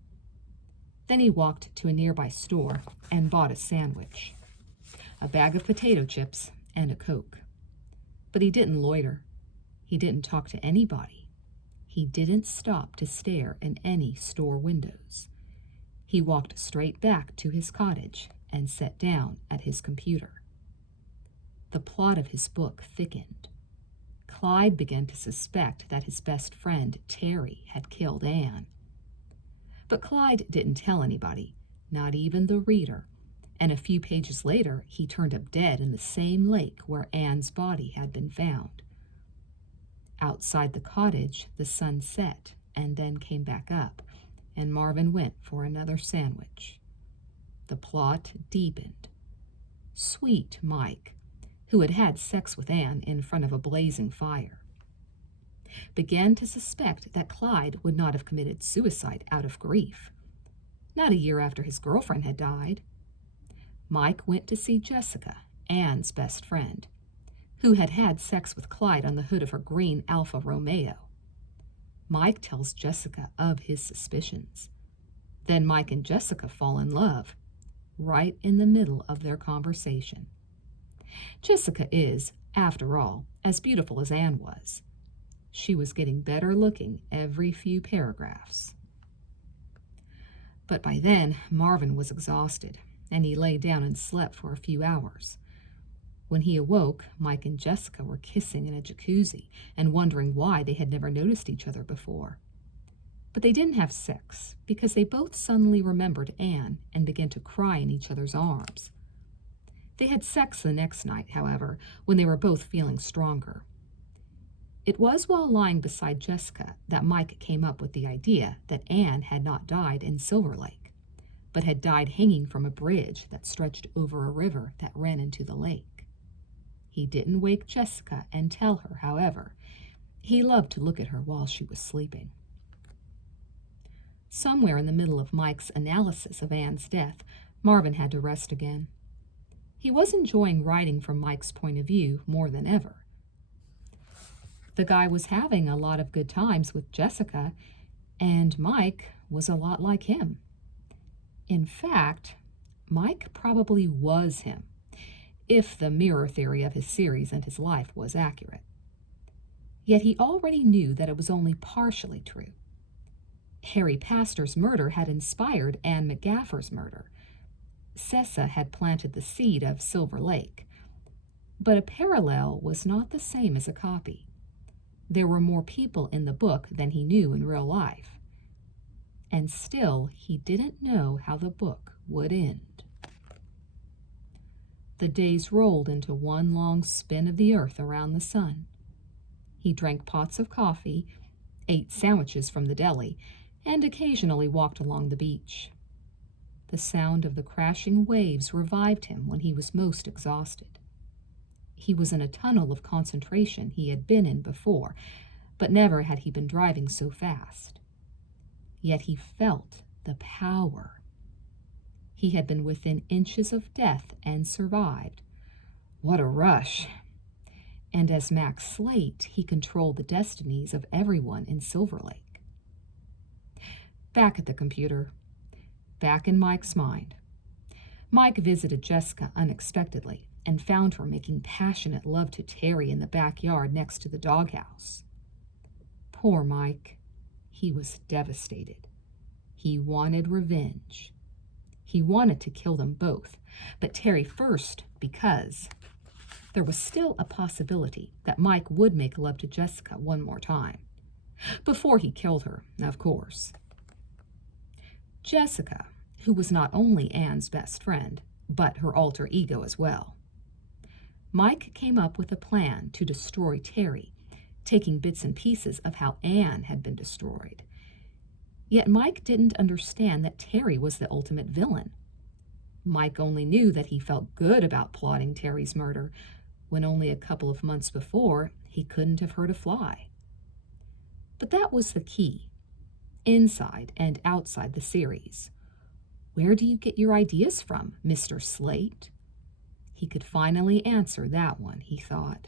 Then he walked to a nearby store and bought a sandwich, a bag of potato chips, and a Coke. But he didn't loiter. He didn't talk to anybody. He didn't stop to stare in any store windows. He walked straight back to his cottage and sat down at his computer. The plot of his book thickened. Clyde began to suspect that his best friend, Terry, had killed Anne. But Clyde didn't tell anybody, not even the reader, and a few pages later he turned up dead in the same lake where Anne's body had been found. Outside the cottage, the sun set and then came back up, and Marvin went for another sandwich. The plot deepened. Sweet Mike, who had had sex with Anne in front of a blazing fire, began to suspect that Clyde would not have committed suicide out of grief, not a year after his girlfriend had died. Mike went to see Jessica, Anne's best friend, who had had sex with Clyde on the hood of her green Alfa Romeo. Mike tells Jessica of his suspicions. Then Mike and Jessica fall in love, right in the middle of their conversation. Jessica is, after all, as beautiful as Anne was. She was getting better looking every few paragraphs. But by then, Marvin was exhausted, and he lay down and slept for a few hours. When he awoke, Mike and Jessica were kissing in a jacuzzi and wondering why they had never noticed each other before. But they didn't have sex because they both suddenly remembered Anne and began to cry in each other's arms. They had sex the next night, however, when they were both feeling stronger. It was while lying beside Jessica that Mike came up with the idea that Anne had not died in Silver Lake, but had died hanging from a bridge that stretched over a river that ran into the lake. He didn't wake Jessica and tell her, however. He loved to look at her while she was sleeping. Somewhere in the middle of Mike's analysis of Anne's death, Marvin had to rest again. He was enjoying writing from Mike's point of view more than ever. The guy was having a lot of good times with Jessica, and Mike was a lot like him. In fact, Mike probably was him, if the mirror theory of his series and his life was accurate. Yet he already knew that it was only partially true. Harry Pastor's murder had inspired Anne McGaffer's murder. Sessa had planted the seed of Silver Lake. But a parallel was not the same as a copy. There were more people in the book than he knew in real life. And still, he didn't know how the book would end. The days rolled into one long spin of the earth around the sun. He drank pots of coffee, ate sandwiches from the deli, and occasionally walked along the beach. The sound of the crashing waves revived him when he was most exhausted. He was in a tunnel of concentration he had been in before, but never had he been driving so fast. Yet he felt the power. He had been within inches of death and survived. What a rush! And as Max Slate, he controlled the destinies of everyone in Silver Lake. Back at the computer, back in Mike's mind, Mike visited Jessica unexpectedly and found her making passionate love to Terry in the backyard next to the doghouse. Poor Mike. He was devastated. He wanted revenge. He wanted to kill them both, but Terry first because there was still a possibility that Mike would make love to Jessica one more time. Before he killed her, of course. Jessica, who was not only Anne's best friend, but her alter ego as well. Mike came up with a plan to destroy Terry, taking bits and pieces of how Anne had been destroyed. Yet Mike didn't understand that Terry was the ultimate villain. Mike only knew that he felt good about plotting Terry's murder, when only a couple of months before he couldn't have hurt a fly. But that was the key, inside and outside the series. Where do you get your ideas from, Mr. Slate? He could finally answer that one, he thought.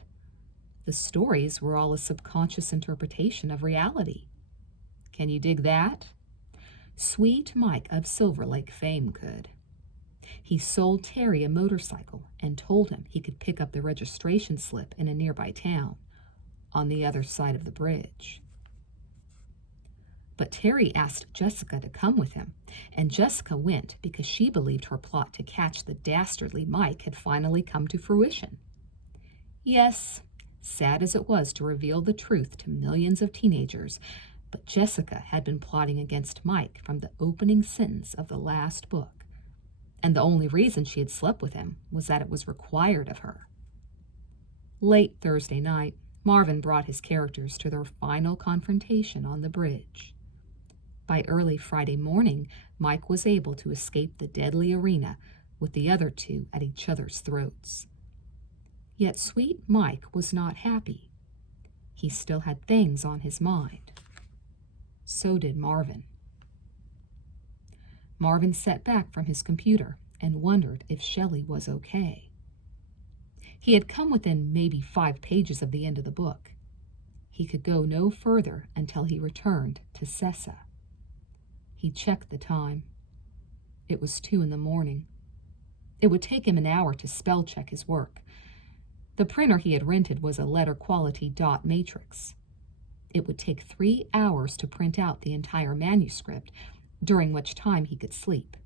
The stories were all a subconscious interpretation of reality. Can you dig that? Sweet Mike of Silver Lake fame could. He sold Terry a motorcycle and told him he could pick up the registration slip in a nearby town, on the other side of the bridge. But Terry asked Jessica to come with him, and Jessica went because she believed her plot to catch the dastardly Mike had finally come to fruition. Yes, sad as it was to reveal the truth to millions of teenagers, but Jessica had been plotting against Mike from the opening sentence of the last book, and the only reason she had slept with him was that it was required of her. Late Thursday night, Marvin brought his characters to their final confrontation on the bridge. By early Friday morning, Mike was able to escape the deadly arena with the other two at each other's throats. Yet sweet Mike was not happy. He still had things on his mind. So did Marvin. Marvin sat back from his computer and wondered if Shelley was okay. He had come within maybe 5 pages of the end of the book. He could go no further until he returned to Sessa. He checked the time. It was 2 a.m. It would take him an hour to spell check his work. The printer he had rented was a letter-quality dot matrix. It would take 3 hours to print out the entire manuscript, during which time he could sleep.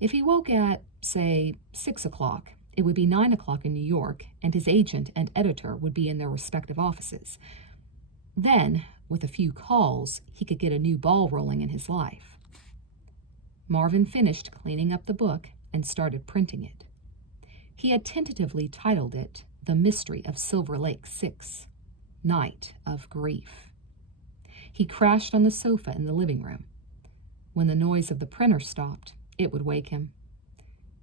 If he woke at, say, 6 o'clock, it would be 9 o'clock in New York, and his agent and editor would be in their respective offices. Then, with a few calls, he could get a new ball rolling in his life. Marvin finished cleaning up the book and started printing it. He had tentatively titled it The Mystery of Silver Lake 6, Night of Grief. He crashed on the sofa in the living room. When the noise of the printer stopped, it would wake him.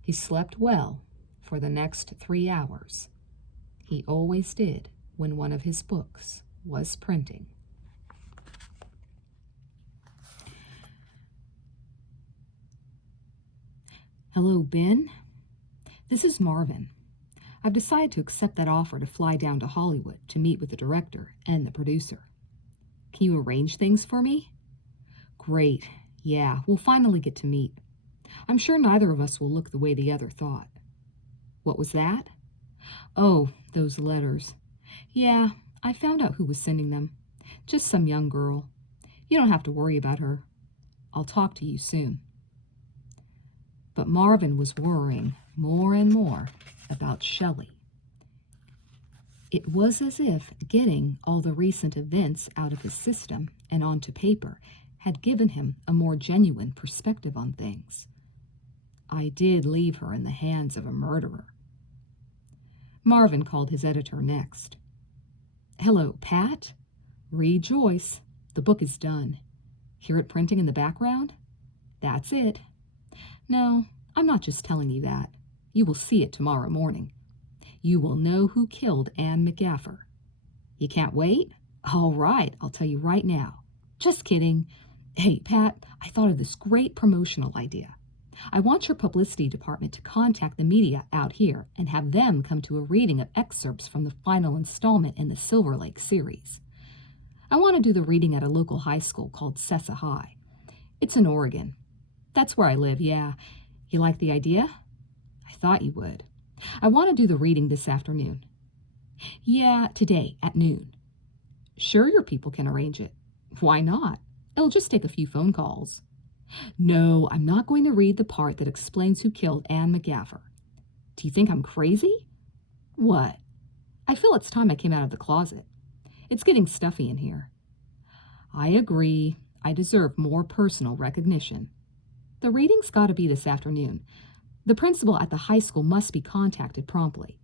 He slept well for the next 3 hours. He always did when one of his books was printing. Hello, Ben. This is Marvin. I've decided to accept that offer to fly down to Hollywood to meet with the director and the producer. Can you arrange things for me? Great. Yeah, we'll finally get to meet. I'm sure neither of us will look the way the other thought. What was that? Oh, those letters. Yeah, I found out who was sending them. Just some young girl. You don't have to worry about her. I'll talk to you soon. But Marvin was worrying more and more about Shelley. It was as if getting all the recent events out of his system and onto paper had given him a more genuine perspective on things. I did leave her in the hands of a murderer. Marvin called his editor next. Hello, Pat? Rejoice. The book is done. Hear it printing in the background? That's it. No, I'm not just telling you that. You will see it tomorrow morning. You will know who killed Anne McGaffer. You can't wait? All right, I'll tell you right now. Just kidding. Hey, Pat, I thought of this great promotional idea. I want your publicity department to contact the media out here and have them come to a reading of excerpts from the final installment in the Silver Lake series. I want to do the reading at a local high school called Sessa High. It's in Oregon. That's where I live, yeah. You like the idea? I thought you would. I want to do the reading this afternoon. Yeah, today at noon. Sure, your people can arrange it. Why not? It'll just take a few phone calls. No, I'm not going to read the part that explains who killed Anne McGaffer. Do you think I'm crazy? What? I feel it's time I came out of the closet. It's getting stuffy in here. I agree. I deserve more personal recognition. The reading's got to be this afternoon. The principal at the high school must be contacted promptly.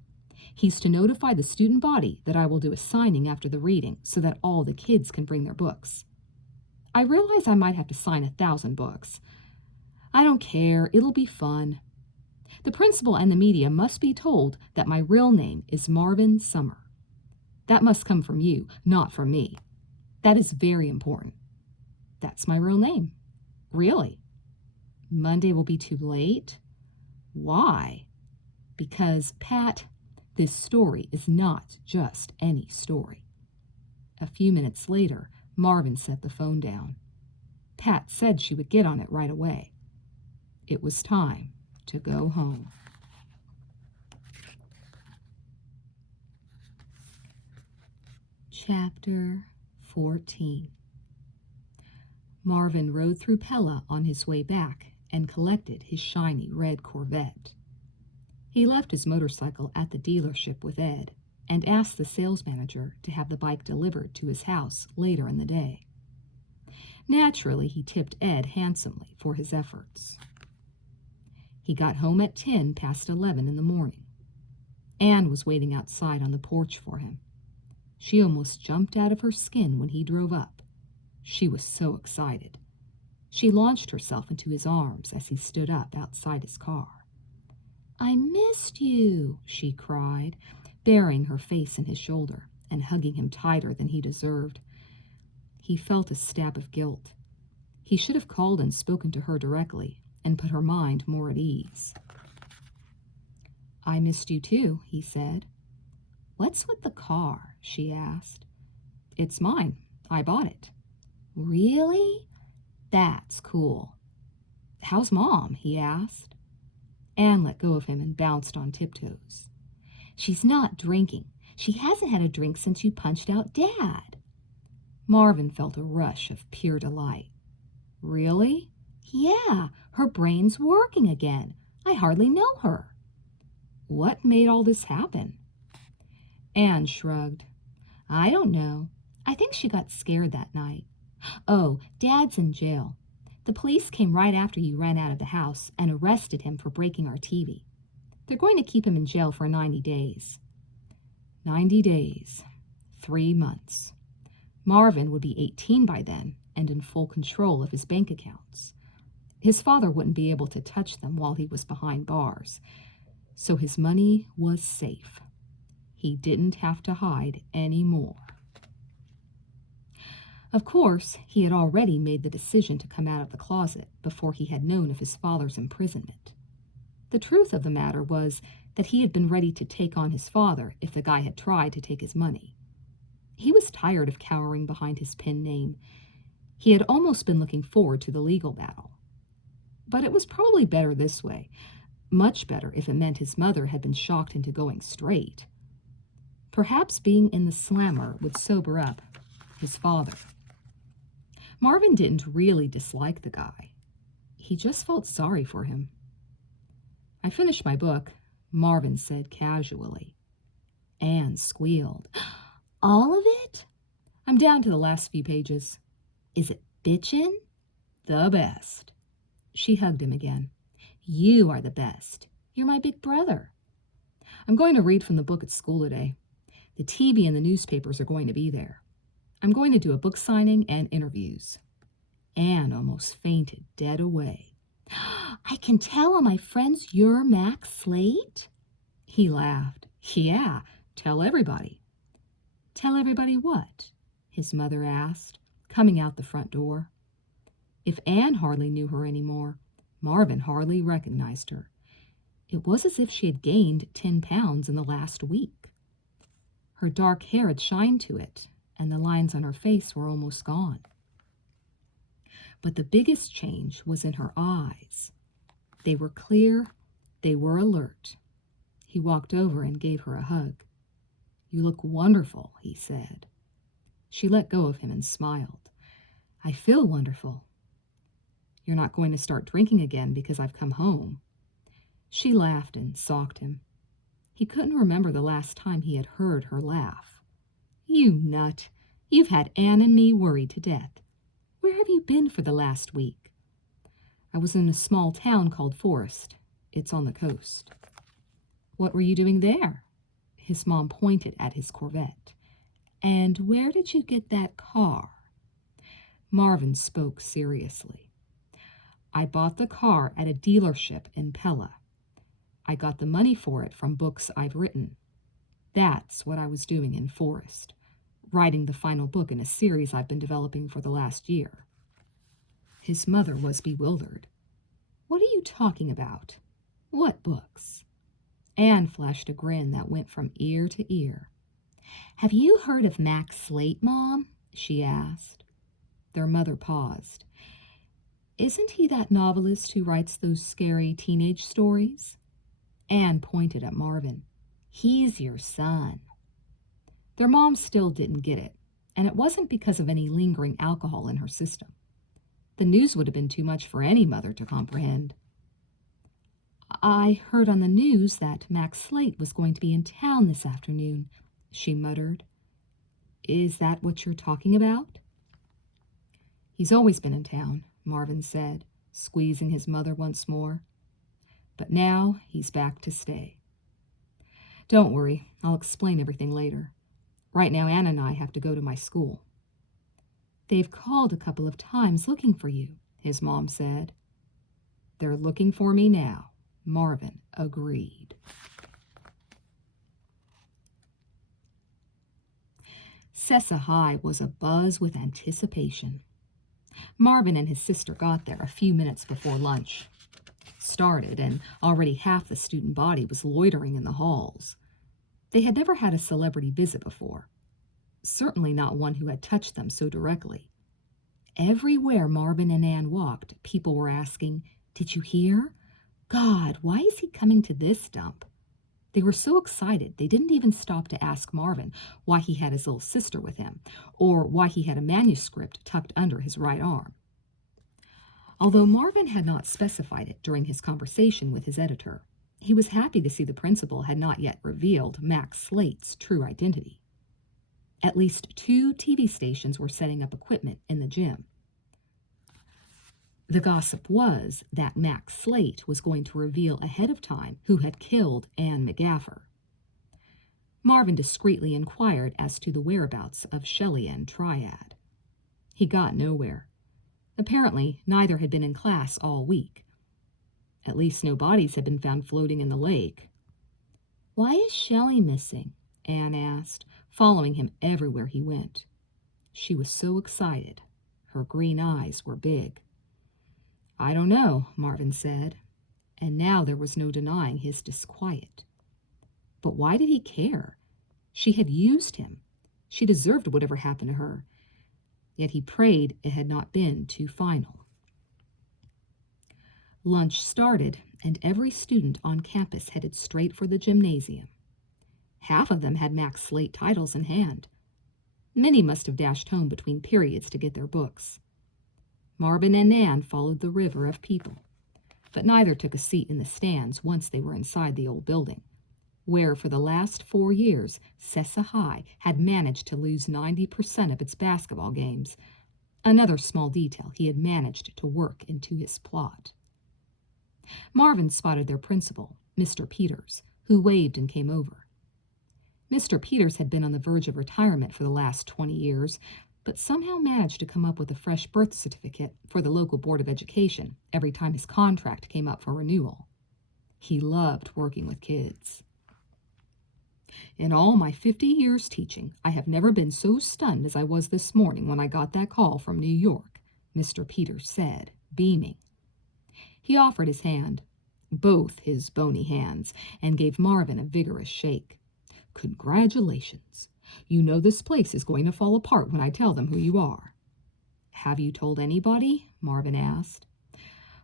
He's to notify the student body that I will do a signing after the reading so that all the kids can bring their books. I realize I might have to sign 1,000 books. I don't care. It'll be fun. The principal and the media must be told that my real name is Marvin Summer. That must come from you, not from me. That is very important. That's my real name. Really? Monday will be too late? Why? Because, Pat, this story is not just any story. A few minutes later, Marvin set the phone down. Pat said she would get on it right away. It was time to go home. Chapter 14. Marvin rode through Pella on his way back and collected his shiny red Corvette. He left his motorcycle at the dealership with Ed and asked the sales manager to have the bike delivered to his house later in the day. Naturally, he tipped Ed handsomely for his efforts. He got home at 11:10 in the morning. Anne was waiting outside on the porch for him. She almost jumped out of her skin when he drove up. She was so excited. She launched herself into his arms as he stood up outside his car. "I missed you," she cried, burying her face in his shoulder and hugging him tighter than he deserved. He felt a stab of guilt. He should have called and spoken to her directly and put her mind more at ease. "I missed you too," he said. "What's with the car?" she asked. "It's mine. I bought it." "Really? That's cool." "How's Mom?" he asked. Anne let go of him and bounced on tiptoes. "She's not drinking. She hasn't had a drink since you punched out Dad." Marvin felt a rush of pure delight. "Really?" "Yeah, her brain's working again. I hardly know her." "What made all this happen?" Anne shrugged. "I don't know. I think she got scared that night. Oh, Dad's in jail. The police came right after you ran out of the house and arrested him for breaking our TV. They're going to keep him in jail for 90 days. 90 days. 3 months. Marvin would be 18 by then and in full control of his bank accounts. His father wouldn't be able to touch them while he was behind bars, so his money was safe. He didn't have to hide any more. Of course, he had already made the decision to come out of the closet before he had known of his father's imprisonment. The truth of the matter was that he had been ready to take on his father if the guy had tried to take his money. He was tired of cowering behind his pen name. He had almost been looking forward to the legal battle. But it was probably better this way, much better if it meant his mother had been shocked into going straight. Perhaps being in the slammer would sober up his father. Marvin didn't really dislike the guy. He just felt sorry for him. "I finished my book," Marvin said casually. Anne squealed. "All of it?" "I'm down to the last few pages." "Is it bitchin'?" "The best." She hugged him again. "You are the best. You're my big brother." "I'm going to read from the book at school today. The TV and the newspapers are going to be there. I'm going to do a book signing and interviews." Anne almost fainted dead away. "I can tell all my friends you're Max Slate?" He laughed. "Yeah, tell everybody." "Tell everybody what?" his mother asked, coming out the front door. If Anne hardly knew her anymore, Marvin hardly recognized her. It was as if she had gained 10 pounds in the last week. Her dark hair had shined to it, and the lines on her face were almost gone. But the biggest change was in her eyes. They were clear, they were alert. He walked over and gave her a hug. "You look wonderful," he said. She let go of him and smiled. "I feel wonderful." "You're not going to start drinking again because I've come home." She laughed and socked him. He couldn't remember the last time he had heard her laugh. "You nut! You've had Anne and me worried to death. Where have you been for the last week?" "I was in a small town called Forest. It's on the coast." "What were you doing there?" His mom pointed at his Corvette. "And where did you get that car?" Marvin spoke seriously. "I bought the car at a dealership in Pella. I got the money for it from books I've written. That's what I was doing in Forest, writing the final book in a series I've been developing for the last year." His mother was bewildered. "What are you talking about? What books?" Anne flashed a grin that went from ear to ear. "Have you heard of Max Slate, Mom?" she asked. Their mother paused. "Isn't he that novelist who writes those scary teenage stories?" Anne pointed at Marvin. "He's your son." Their mom still didn't get it, and it wasn't because of any lingering alcohol in her system. The news would have been too much for any mother to comprehend. "I heard on the news that Max Slate was going to be in town this afternoon," she muttered. "Is that what you're talking about?" "He's always been in town," Marvin said, squeezing his mother once more. "But now he's back to stay. Don't worry, I'll explain everything later. Right now Anna and I have to go to my school." "They've called a couple of times looking for you," his mom said. "They're looking for me now," Marvin agreed. Sessa High was abuzz with anticipation. Marvin and his sister got there a few minutes before lunch started, and already half the student body was loitering in the halls. They had never had a celebrity visit before, certainly not one who had touched them so directly. Everywhere Marvin and Anne walked, people were asking, "Did you hear? God, why is he coming to this dump?" They were so excited they didn't even stop to ask Marvin why he had his little sister with him, or why he had a manuscript tucked under his right arm. Although Marvin had not specified it during his conversation with his editor, he was happy to see the principal had not yet revealed Max Slate's true identity. At least 2 TV stations were setting up equipment in the gym. The gossip was that Max Slate was going to reveal ahead of time who had killed Anne McGaffer. Marvin discreetly inquired as to the whereabouts of Shelley and Triad. He got nowhere. Apparently, neither had been in class all week. At least no bodies had been found floating in the lake. "Why is Shelley missing?" Anne asked, following him everywhere he went. She was so excited. Her green eyes were big. "I don't know," Marvin said. and now there was no denying his disquiet. But why did he care? She had used him. She deserved whatever happened to her. Yet he prayed it had not been too final. Lunch started, and every student on campus headed straight for the gymnasium. Half of them had Max Slate titles in hand. Many must have dashed home between periods to get their books. Marvin and Nan followed the river of people, but neither took a seat in the stands once they were inside the old building, where for the last 4 years Sessa High had managed to lose 90% of its basketball games, another small detail he had managed to work into his plot. Marvin spotted their principal, Mr. Peters, who waved and came over. Mr. Peters had been on the verge of retirement for the last 20 years, but somehow managed to come up with a fresh birth certificate for the local Board of Education every time his contract came up for renewal. He loved working with kids. In all my 50 years teaching, I have never been so stunned as I was this morning when I got that call from New York, Mr. Peters said, beaming. He offered his hand, both his bony hands, and gave Marvin a vigorous shake. Congratulations. You know this place is going to fall apart when I tell them who you are. Have you told anybody? Marvin asked.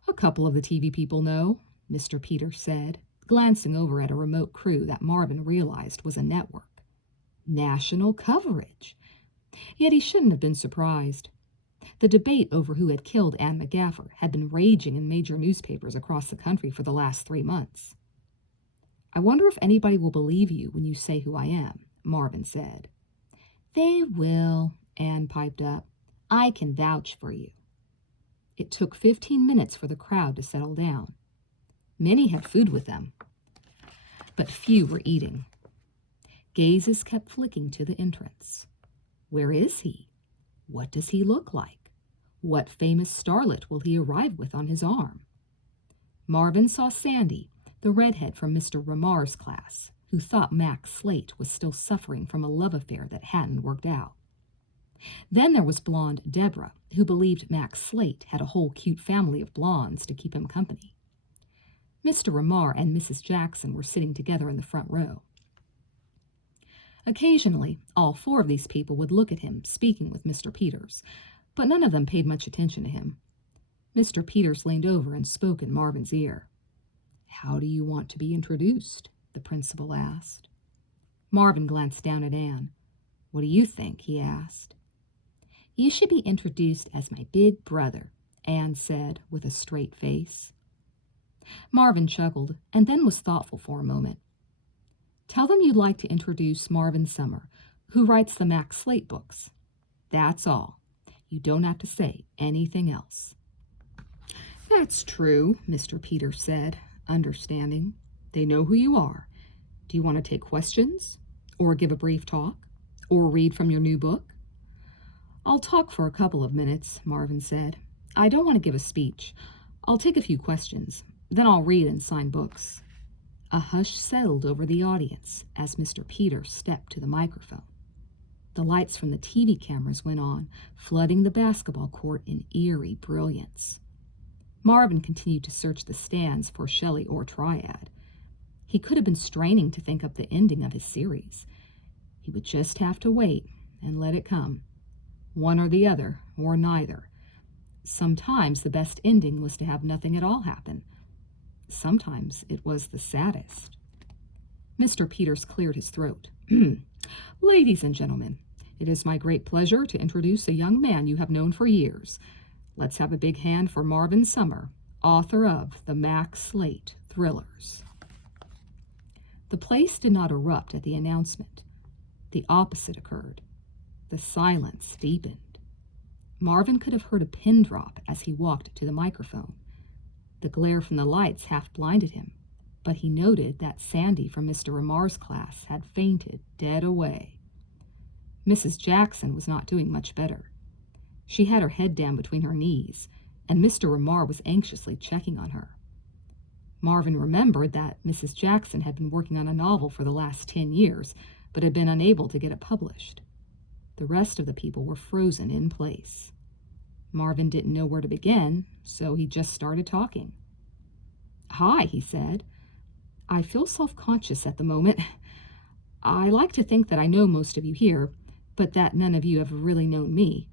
A couple of the TV people know, Mr. Peters said, glancing over at a remote crew that Marvin realized was a network. National coverage. Yet he shouldn't have been surprised. The debate over who had killed Anne McGaffer had been raging in major newspapers across the country for the last 3 months. I wonder if anybody will believe you when you say who I am, Marvin said. They will, Anne piped up. I can vouch for you. It took 15 minutes for the crowd to settle down. Many had food with them, but few were eating. Gazes kept flicking to the entrance. Where is he? What does he look like? What famous starlet will he arrive with on his arm? Marvin saw Sandy, the redhead from Mr. Ramar's class, who thought Max Slate was still suffering from a love affair that hadn't worked out. Then there was blonde Deborah, who believed Max Slate had a whole cute family of blondes to keep him company. Mr. Ramar and Mrs. Jackson were sitting together in the front row. Occasionally, all 4 of these people would look at him, speaking with Mr. Peters, but none of them paid much attention to him. Mr. Peters leaned over and spoke in Marvin's ear. How do you want to be introduced? The principal asked. Marvin glanced down at Anne. What do you think? He asked. You should be introduced as my big brother, Anne said with a straight face. Marvin chuckled and then was thoughtful for a moment. Tell them you'd like to introduce Marvin Summer, who writes the Max Slate books. That's all. You don't have to say anything else. That's true, Mr. Peters said, understanding. They know who you are. Do you want to take questions? Or give a brief talk? Or read from your new book? I'll talk for a couple of minutes, Marvin said. I don't want to give a speech. I'll take a few questions. Then I'll read and sign books. A hush settled over the audience as Mr. Peters stepped to the microphone. The lights from the TV cameras went on, flooding the basketball court in eerie brilliance. Marvin continued to search the stands for Shelley or Triad. He could have been straining to think up the ending of his series. He would just have to wait and let it come. One or the other, or neither. Sometimes the best ending was to have nothing at all happen. Sometimes it was the saddest. Mr. Peters cleared his throat. Ladies and gentlemen, it is my great pleasure to introduce a young man you have known for years. Let's have a big hand for Marvin Summer, author of the Max Slate thrillers. The place did not erupt at the announcement. The opposite occurred. The silence deepened. Marvin could have heard a pin drop as he walked to the microphone. The glare from the lights half blinded him, but he noted that Sandy from Mr. Ramar's class had fainted dead away. Mrs. Jackson was not doing much better. She had her head down between her knees, and Mr. Ramar was anxiously checking on her. Marvin remembered that Mrs. Jackson had been working on a novel for the last 10 years, but had been unable to get it published. The rest of the people were frozen in place. Marvin didn't know where to begin, so he just started talking. "Hi," he said. "I feel self-conscious at the moment. I like to think that I know most of you here, but that none of you have really known me.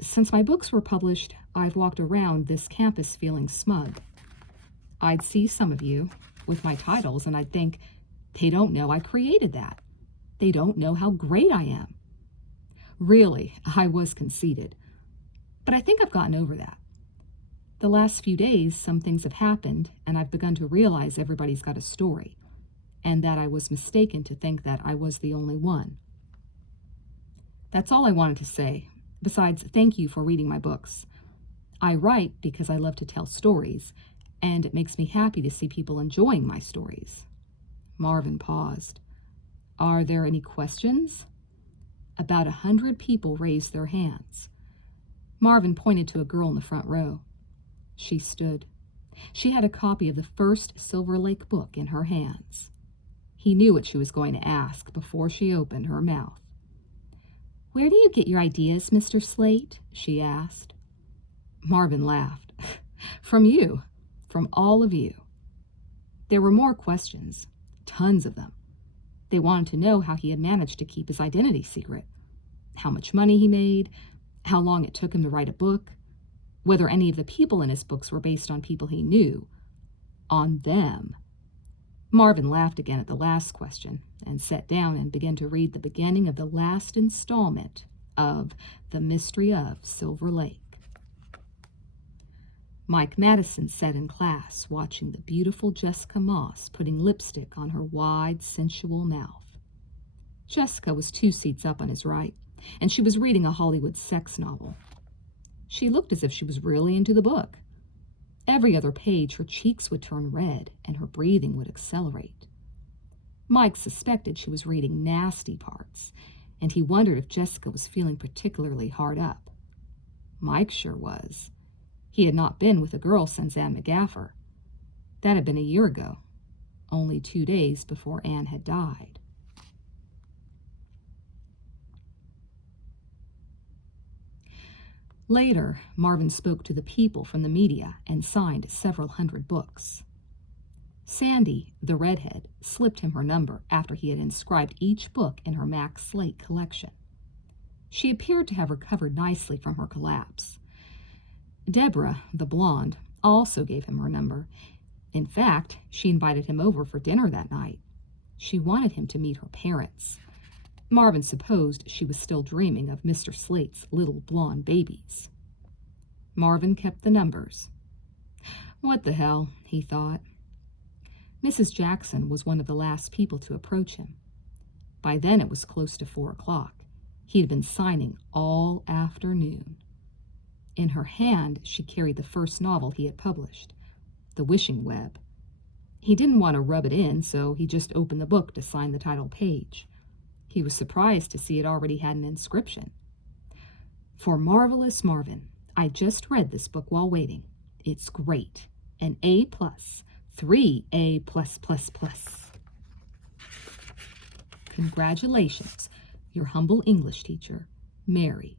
Since my books were published, I've walked around this campus feeling smug. I'd see some of you with my titles and I'd think, they don't know I created that. They don't know how great I am. Really, I was conceited. But I think I've gotten over that. The last few days, some things have happened, and I've begun to realize everybody's got a story, and that I was mistaken to think that I was the only one. That's all I wanted to say. Besides, thank you for reading my books. I write because I love to tell stories, and it makes me happy to see people enjoying my stories." Marvin paused. "Are there any questions?" About 100 people raised their hands. Marvin pointed to a girl in the front row. She stood. She had a copy of the first Silver Lake book in her hands. He knew what she was going to ask before she opened her mouth. "Where do you get your ideas, Mr. Slate?" she asked. Marvin laughed. "From you. From all of you." There were more questions, tons of them. They wanted to know how he had managed to keep his identity secret, how much money he made, how long it took him to write a book, whether any of the people in his books were based on people he knew, on them. Marvin laughed again at the last question and sat down and began to read the beginning of the last installment of The Mystery of Silver Lake. Mike Madison sat in class watching the beautiful Jessica Moss putting lipstick on her wide, sensual mouth. Jessica was 2 seats up on his right, and she was reading a Hollywood sex novel. She looked as if she was really into the book. Every other page, her cheeks would turn red and her breathing would accelerate. Mike suspected she was reading nasty parts, and he wondered if Jessica was feeling particularly hard up. Mike sure was. He had not been with a girl since Anne McGaffer. That had been a year ago, only 2 days before Anne had died. Later, Marvin spoke to the people from the media and signed several hundred books. Sandy, the redhead, slipped him her number after he had inscribed each book in her Max Slate collection. She appeared to have recovered nicely from her collapse. Deborah, the blonde, also gave him her number. In fact, she invited him over for dinner that night. She wanted him to meet her parents. Marvin supposed she was still dreaming of Mr. Slate's little blonde babies. Marvin kept the numbers. What the hell, he thought. Mrs. Jackson was one of the last people to approach him. By then it was close to 4 o'clock. He had been signing all afternoon. In her hand, she carried the first novel he had published, The Wishing Web. He didn't want to rub it in, so he just opened the book to sign the title page. He was surprised to see it already had an inscription. "For Marvelous Marvin, I just read this book while waiting. It's great. An A+, 3 A+++. Congratulations, your humble English teacher, Mary."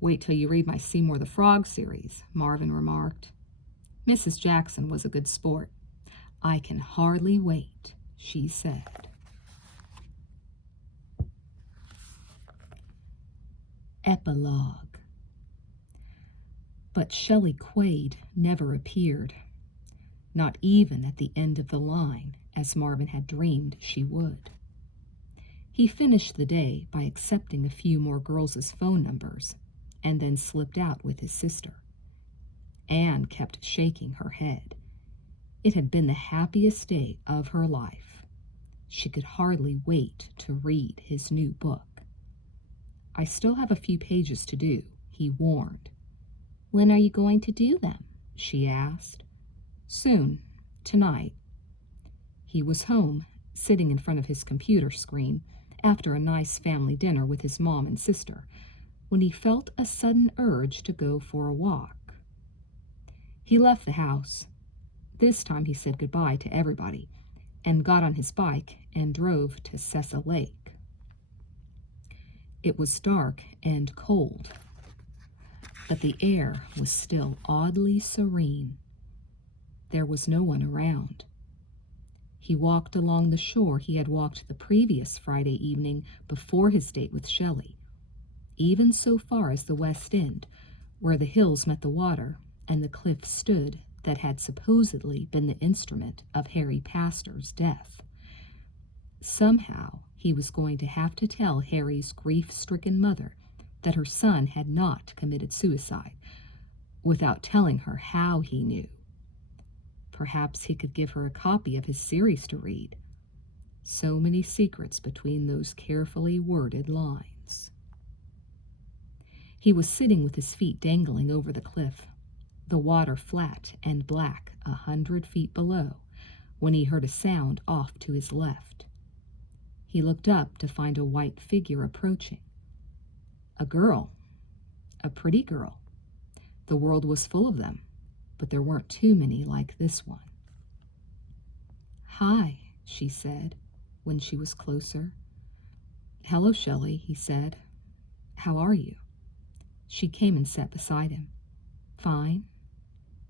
"Wait till you read my Seymour the Frog series," Marvin remarked. Mrs. Jackson was a good sport. "I can hardly wait," she said. Epilogue. But Shelley Quaid never appeared, not even at the end of the line, as Marvin had dreamed she would. He finished the day by accepting a few more girls' phone numbers and then slipped out with his sister. Anne kept shaking her head. It had been the happiest day of her life. She could hardly wait to read his new book. "I still have a few pages to do," he warned. "When are you going to do them?" she asked. "Soon. Tonight." He was home, sitting in front of his computer screen after a nice family dinner with his mom and sister, when he felt a sudden urge to go for a walk. He left the house. This time he said goodbye to everybody and got on his bike and drove to Cecil Lake. It was dark and cold, but the air was still oddly serene. There was no one around. He walked along the shore he had walked the previous Friday evening before his date with Shelley, even so far as the West End, where the hills met the water and the cliff stood that had supposedly been the instrument of Harry Pastor's death. Somehow he was going to have to tell Harry's grief-stricken mother that her son had not committed suicide, without telling her how he knew. Perhaps he could give her a copy of his series to read. So many secrets between those carefully worded lines. He was sitting with his feet dangling over the cliff, the water flat and black 100 feet below, when he heard a sound off to his left. He looked up to find a white figure approaching. A girl, a pretty girl. The world was full of them, but there weren't too many like this one. "Hi," she said, when she was closer. "Hello, Shelley," he said. "How are you?" She came and sat beside him. "Fine.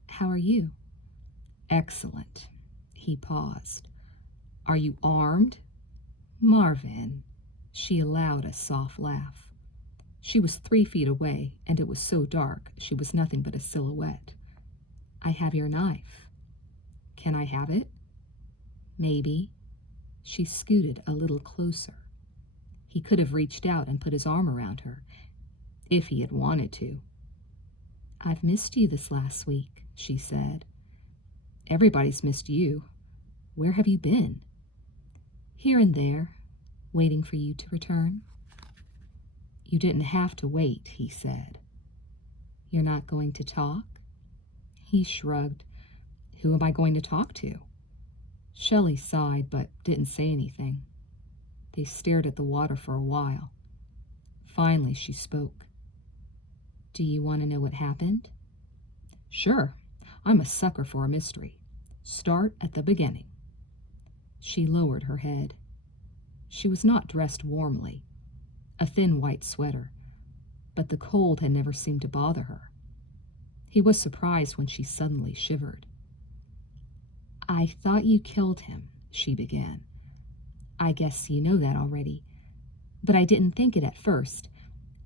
How are you?" "Excellent." He paused. "Are you armed?" "Marvin." She allowed a soft laugh. She was 3 feet away, and it was so dark she was nothing but a silhouette. "I have your knife." "Can I have it?" "Maybe." She scooted a little closer. He could have reached out and put his arm around her, if he had wanted to. "I've missed you this last week," she said. "Everybody's missed you. Where have you been?" "Here and there, waiting for you to return." "You didn't have to wait," he said. "You're not going to talk?" He shrugged. "Who am I going to talk to?" Shelley sighed, but didn't say anything. They stared at the water for a while. Finally, she spoke. "Do you want to know what happened?" "Sure. I'm a sucker for a mystery. Start at the beginning." She lowered her head. She was not dressed warmly, a thin white sweater, but the cold had never seemed to bother her. He was surprised when she suddenly shivered. "I thought you killed him," she began. "I guess you know that already, but I didn't think it at first,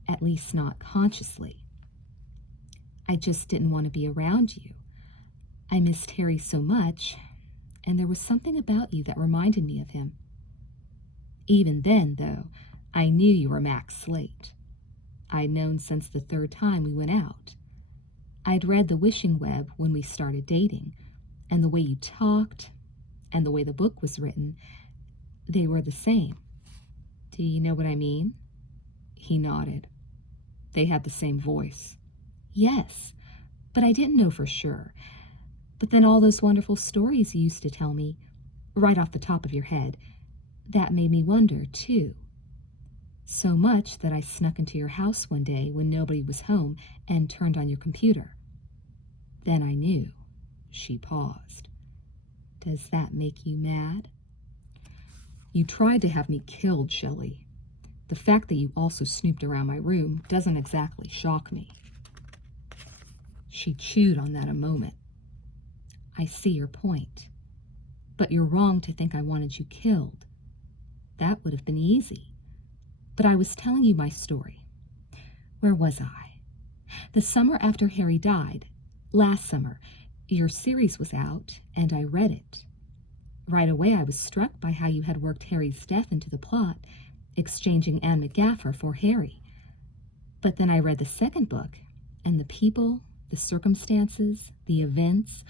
at least not consciously. I just didn't want to be around you. I missed Harry so much, and there was something about you that reminded me of him. Even then, though, I knew you were Max Slate. I'd known since the 3rd time we went out. I'd read The Wishing Web when we started dating, and the way you talked, and the way the book was written, they were the same. Do you know what I mean?" He nodded. "They had the same voice." "Yes, but I didn't know for sure. But then all those wonderful stories you used to tell me, right off the top of your head, that made me wonder, too. So much that I snuck into your house one day when nobody was home and turned on your computer. Then I knew." She paused. "Does that make you mad?" "You tried to have me killed, Shelley. The fact that you also snooped around my room doesn't exactly shock me." She chewed on that a moment. "I see your point. But you're wrong to think I wanted you killed. That would have been easy. But I was telling you my story. Where was I? The summer after Harry died, last summer, your series was out, and I read it. Right away I was struck by how you had worked Harry's death into the plot, exchanging Anne McGafffer for Harry. But then I read the second book, and the people, the circumstances, the events,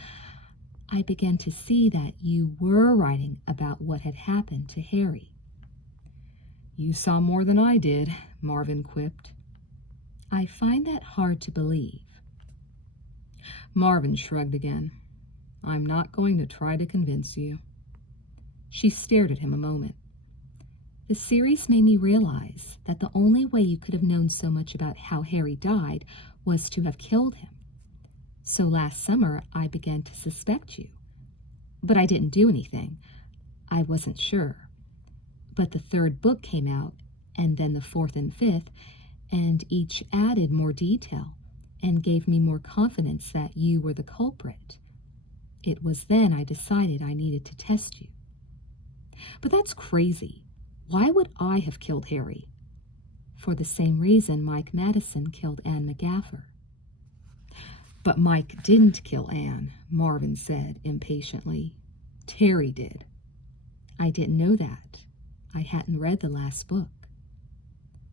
I began to see that you were writing about what had happened to Harry." "You saw more than I did," Marvin quipped. "I find that hard to believe." Marvin shrugged again. "I'm not going to try to convince you." She stared at him a moment. "The series made me realize that the only way you could have known so much about how Harry died was to have killed him. So last summer I began to suspect you. But I didn't do anything. I wasn't sure. But the 3rd book came out, and then the 4th and 5th, and each added more detail and gave me more confidence that you were the culprit. It was then I decided I needed to test you. But that's crazy. Why would I have killed Harry? For the same reason Mike Madison killed Anne McGaffer. But Mike didn't kill Anne, Marvin said impatiently. Terry did. I didn't know that. I hadn't read the last book.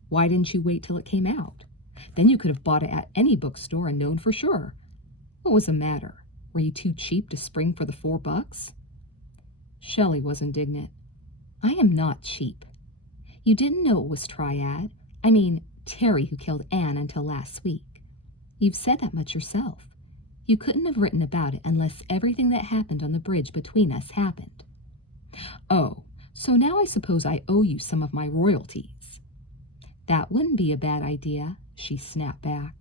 Why didn't you wait till it came out? Then you could have bought it at any bookstore and known for sure. What was the matter? Were you too cheap to spring for the $4? Shelley was indignant. I am not cheap. You didn't know it was Triad. I mean, Terry who killed Anne until last week. You've said that much yourself. You couldn't have written about it unless everything that happened on the bridge between us happened. Oh, so now I suppose I owe you some of my royalties. That wouldn't be a bad idea, she snapped back.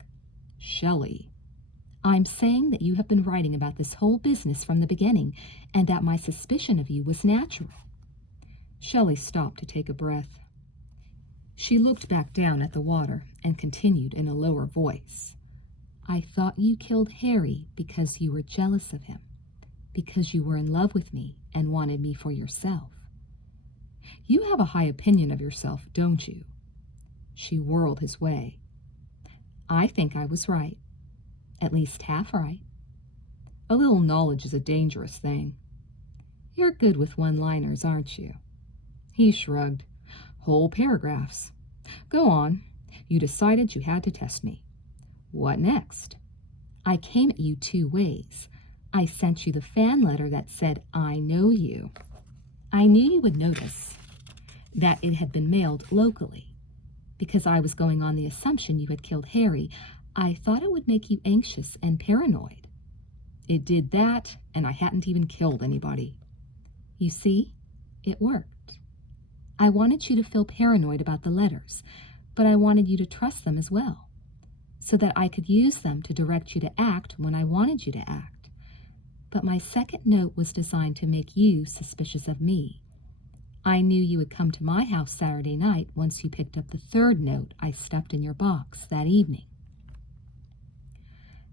Shelley, I'm saying that you have been writing about this whole business from the beginning, and that my suspicion of you was natural. Shelley stopped to take a breath. She looked back down at the water and continued in a lower voice. I thought you killed Harry because you were jealous of him, because you were in love with me and wanted me for yourself. You have a high opinion of yourself, don't you? She whirled his way. I think I was right. At least half right. A little knowledge is a dangerous thing. You're good with one-liners, aren't you? He shrugged. Whole paragraphs. Go on. You decided you had to test me. What next? I came at you 2 ways. I sent you the fan letter that said, I know you. I knew you would notice that it had been mailed locally. Because I was going on the assumption you had killed Harry, I thought it would make you anxious and paranoid. It did that, and I hadn't even killed anybody. You see, it worked. I wanted you to feel paranoid about the letters, but I wanted you to trust them as well, so that I could use them to direct you to act when I wanted you to act. But my second note was designed to make you suspicious of me. I knew you would come to my house Saturday night once you picked up the 3rd note I stuffed in your box that evening.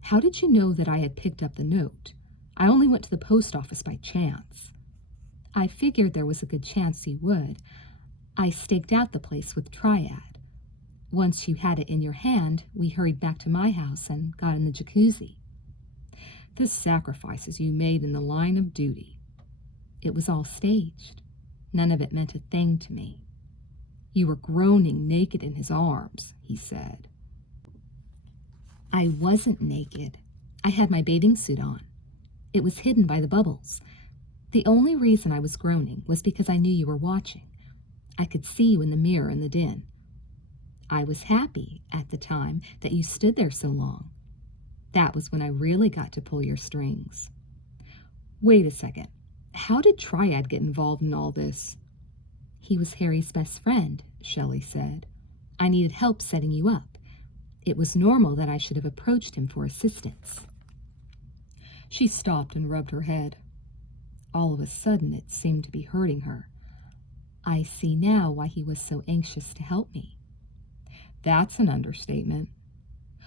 How did you know that I had picked up the note? I only went to the post office by chance. I figured there was a good chance you would. I staked out the place with Triad. Once you had it in your hand, we hurried back to my house and got in the jacuzzi. The sacrifices you made in the line of duty. It was all staged. None of it meant a thing to me. You were groaning naked in his arms, he said. I wasn't naked. I had my bathing suit on. It was hidden by the bubbles. The only reason I was groaning was because I knew you were watching. I could see you in the mirror in the den. I was happy at the time that you stood there so long. That was when I really got to pull your strings. Wait a second. How did Triad get involved in all this? He was Harry's best friend, Shelley said. I needed help setting you up. It was normal that I should have approached him for assistance. She stopped and rubbed her head. All of a sudden, it seemed to be hurting her. I see now why he was so anxious to help me. That's an understatement.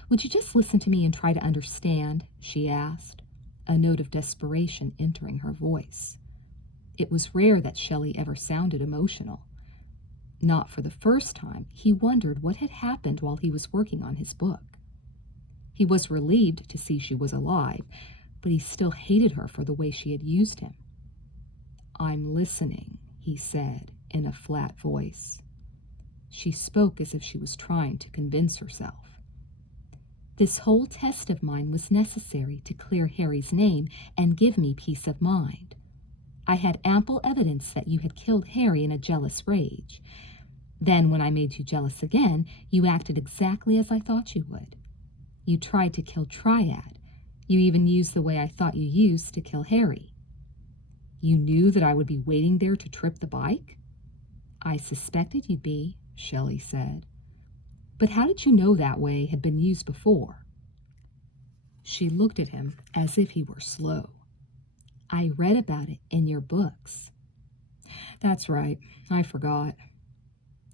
Would you just listen to me and try to understand? She asked, a note of desperation entering her voice. It was rare that Shelley ever sounded emotional. Not for the first time, he wondered what had happened while he was working on his book. He was relieved to see she was alive, but he still hated her for the way she had used him. I'm listening, he said in a flat voice. She spoke as if she was trying to convince herself. This whole test of mine was necessary to clear Harry's name and give me peace of mind. I had ample evidence that you had killed Harry in a jealous rage. Then, when I made you jealous again, you acted exactly as I thought you would. You tried to kill Triad. You even used the way I thought you used to kill Harry. You knew that I would be waiting there to trip the bike? I suspected you'd be, Shelley said. But how did you know that way had been used before? She looked at him as if he were slow. I read about it in your books. That's right, I forgot.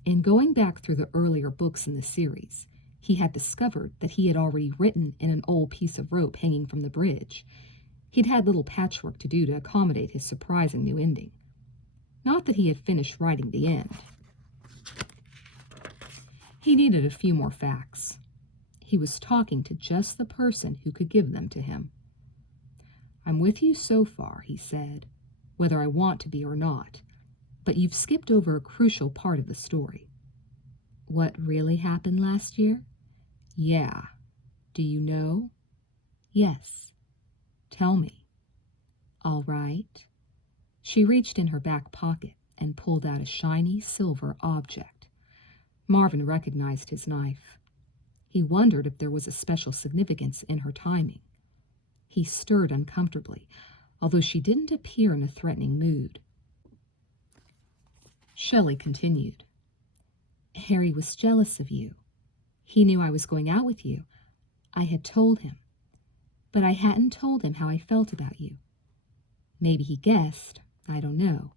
In going back through the earlier books in the series, he had discovered that he had already written in an old piece of rope hanging from the bridge. He'd had little patchwork to do to accommodate his surprising new ending. Not that he had finished writing the end. He needed a few more facts. He was talking to just the person who could give them to him. "I'm with you so far," he said, "whether I want to be or not, but you've skipped over a crucial part of the story." "What really happened last year?" "Yeah. Do you know?" "Yes." "Tell me." "All right." She reached in her back pocket and pulled out a shiny silver object. Marvin recognized his knife. He wondered if there was a special significance in her timing. He stirred uncomfortably, although she didn't appear in a threatening mood. Shelley continued. "Harry was jealous of you. He knew I was going out with you. I had told him. But I hadn't told him how I felt about you. Maybe he guessed. I don't know.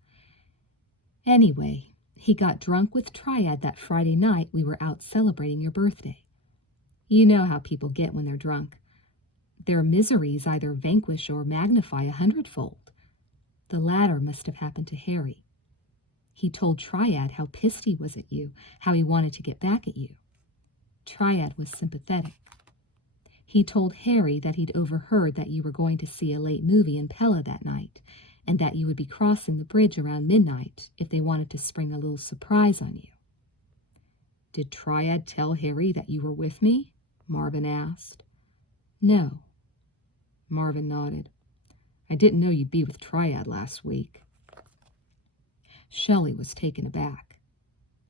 Anyway, he got drunk with Triad that Friday night we were out celebrating your birthday. You know how people get when they're drunk. Their miseries either vanquish or magnify 100-fold. The latter must have happened to Harry. He told Triad how pissed he was at you, how he wanted to get back at you. Triad was sympathetic. He told Harry that he'd overheard that you were going to see a late movie in Pella that night, and that you would be crossing the bridge around midnight if they wanted to spring a little surprise on you. "Did Triad tell Harry that you were with me?" Marvin asked. "No." Marvin nodded. "I didn't know you'd be with Triad last week." Shelley was taken aback.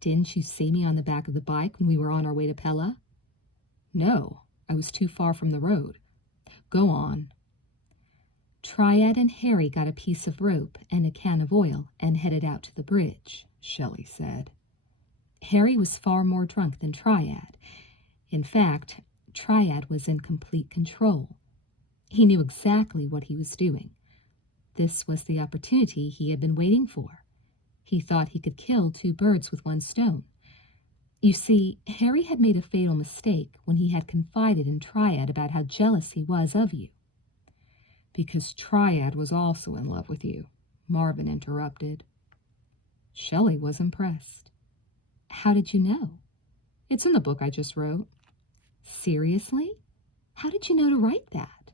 "Didn't you see me on the back of the bike when we were on our way to Pella?" "No, I was too far from the road. Go on." "Triad and Harry got a piece of rope and a can of oil and headed out to the bridge," Shelley said. "Harry was far more drunk than Triad. In fact, Triad was in complete control. He knew exactly what he was doing. This was the opportunity he had been waiting for. He thought he could kill two birds with one stone. You see, Harry had made a fatal mistake when he had confided in Triad about how jealous he was of you." "Because Triad was also in love with you," Marvin interrupted. Shelley was impressed. "How did you know?" "It's in the book I just wrote." "Seriously? How did you know to write that?"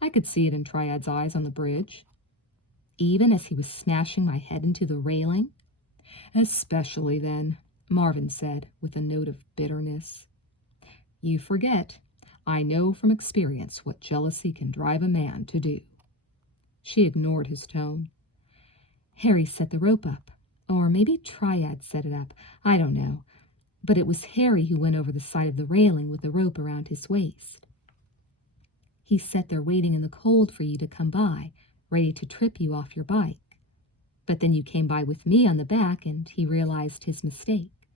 "I could see it in Triad's eyes on the bridge." "Even as he was smashing my head into the railing?" "Especially then," Marvin said with a note of bitterness. "You forget. I know from experience what jealousy can drive a man to do." She ignored his tone. "Harry set the rope up. Or maybe Triad set it up. I don't know. But it was Harry who went over the side of the railing with the rope around his waist. He sat there waiting in the cold for you to come by, ready to trip you off your bike. But then you came by with me on the back and he realized his mistake.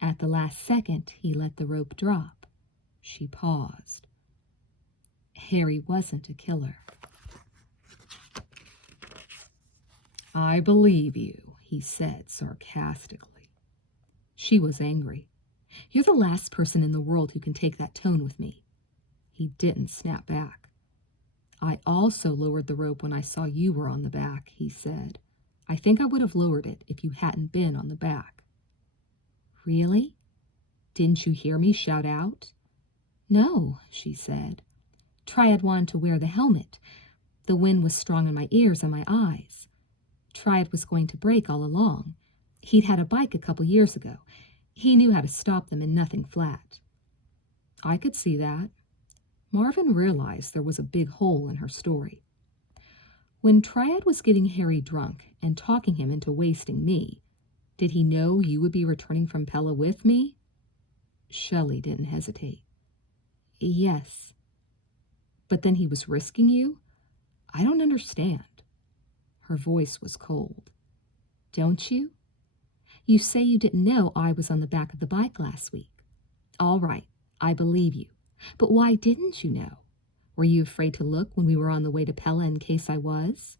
At the last second, he let the rope drop." She paused. "Harry wasn't a killer." "I believe you," he said sarcastically. She was angry. "You're the last person in the world who can take that tone with me." He didn't snap back. "I also lowered the rope when I saw you were on the back," he said. "I think I would have lowered it if you hadn't been on the back." "Really? Didn't you hear me shout out?" "No," she said. "Triad wanted to wear the helmet. The wind was strong in my ears and my eyes. Triad was going to break all along. He'd had a bike a couple years ago. He knew how to stop them in nothing flat." I could see that. Marvin realized there was a big hole in her story. "When Triad was getting Harry drunk and talking him into wasting me, did he know you would be returning from Pella with me?" Shelley didn't hesitate. "Yes." "But then he was risking you? I don't understand." Her voice was cold. "Don't you? You say you didn't know I was on the back of the bike last week. All right, I believe you. But why didn't you know? Were you afraid to look when we were on the way to Pella in case I was?"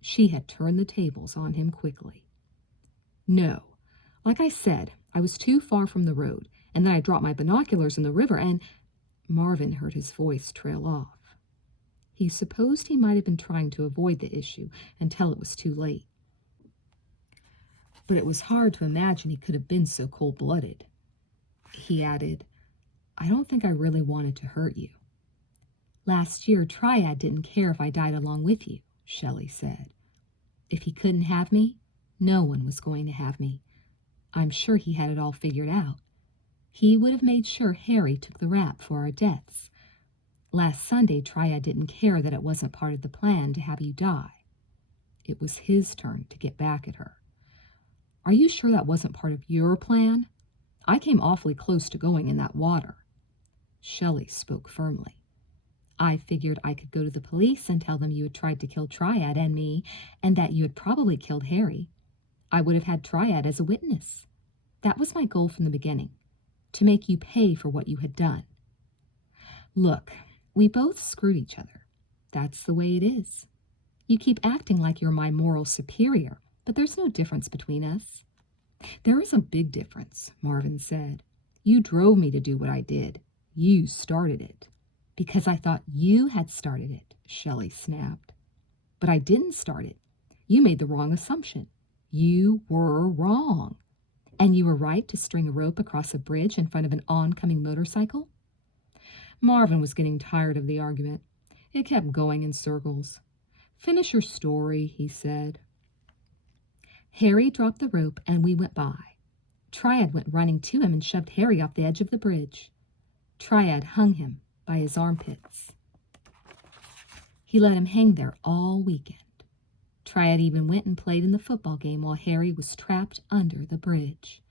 She had turned the tables on him quickly. "No. Like I said, I was too far from the road, and then I dropped my binoculars in the river and—" Marvin heard his voice trail off. He supposed he might have been trying to avoid the issue until it was too late. But it was hard to imagine he could have been so cold-blooded. He added, "I don't think I really wanted to hurt you." "Last year, Triad didn't care if I died along with you," Shelley said. "If he couldn't have me, no one was going to have me. I'm sure he had it all figured out. He would have made sure Harry took the rap for our deaths. Last Sunday, Triad didn't care that it wasn't part of the plan to have you die. It was his turn to get back at her. Are you sure that wasn't part of your plan? I came awfully close to going in that water." Shelley spoke firmly. "I figured I could go to the police and tell them you had tried to kill Triad and me, and that you had probably killed Harry. I would have had Triad as a witness. That was my goal from the beginning, to make you pay for what you had done. Look, we both screwed each other. That's the way it is. You keep acting like you're my moral superior, but there's no difference between us." "There is a big difference," Marvin said. "You drove me to do what I did. You started it." "Because I thought you had started it," Shelley snapped. "But I didn't start it. You made the wrong assumption. You were wrong. And you were right to string a rope across a bridge in front of an oncoming motorcycle?" Marvin was getting tired of the argument. It kept going in circles. "Finish your story," he said. "Harry dropped the rope and we went by. Triad went running to him and shoved Harry off the edge of the bridge. Triad hung him by his armpits. He let him hang there all weekend. Triad even went and played in the football game while Harry was trapped under the bridge."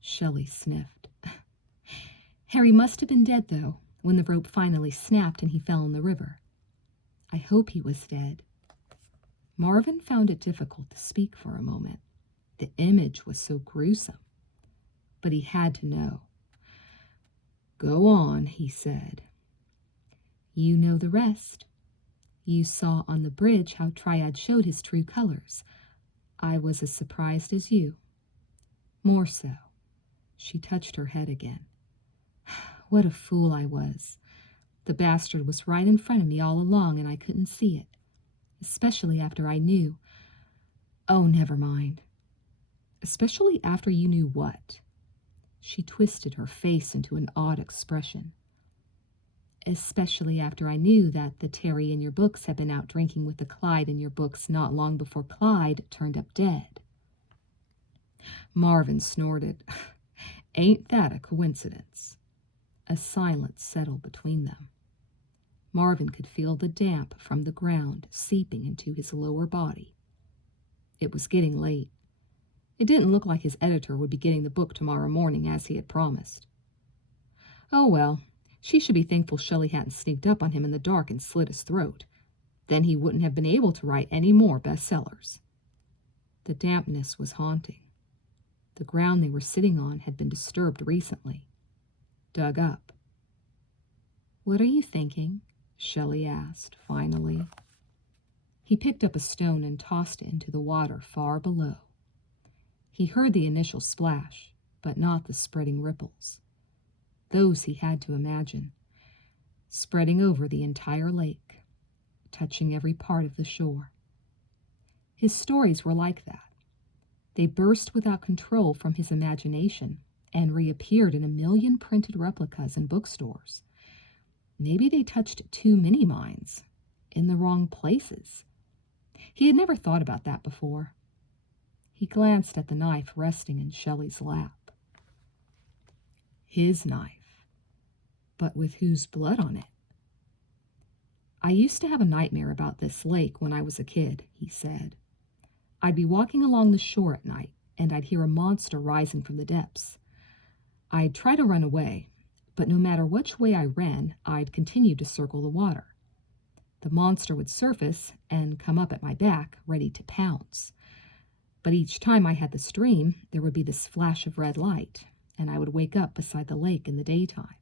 Shelley sniffed. "Harry must have been dead, though, when the rope finally snapped and he fell in the river. I hope he was dead." Marvin found it difficult to speak for a moment. The image was so gruesome. But he had to know. "Go on," he said. "You know the rest. You saw on the bridge how Triad showed his true colors. I was as surprised as you. More so." She touched her head again. "What a fool I was. The bastard was right in front of me all along and I couldn't see it. Especially after I knew. Oh, never mind." "Especially after you knew what?" She twisted her face into an odd expression. "Especially after I knew that the Terry in your books had been out drinking with the Clyde in your books not long before Clyde turned up dead." Marvin snorted. "Ain't that a coincidence?" A silence settled between them. Marvin could feel the damp from the ground seeping into his lower body. It was getting late. It didn't look like his editor would be getting the book tomorrow morning as he had promised. Oh well, she should be thankful Shelley hadn't sneaked up on him in the dark and slit his throat. Then he wouldn't have been able to write any more bestsellers. The dampness was haunting. The ground they were sitting on had been disturbed recently. Dug up. "What are you thinking?" Shelley asked, finally. He picked up a stone and tossed it into the water far below. He heard the initial splash, but not the spreading ripples. Those he had to imagine, spreading over the entire lake, touching every part of the shore. His stories were like that. They burst without control from his imagination and reappeared in a million printed replicas in bookstores. Maybe they touched too many minds, in the wrong places. He had never thought about that before. He glanced at the knife resting in Shelley's lap. His knife, but with whose blood on it? "I used to have a nightmare about this lake when I was a kid," he said. "I'd be walking along the shore at night, and I'd hear a monster rising from the depths. I'd try to run away, but no matter which way I ran, I'd continue to circle the water. The monster would surface and come up at my back, ready to pounce. But each time I had this dream, there would be this flash of red light, and I would wake up beside the lake in the daytime.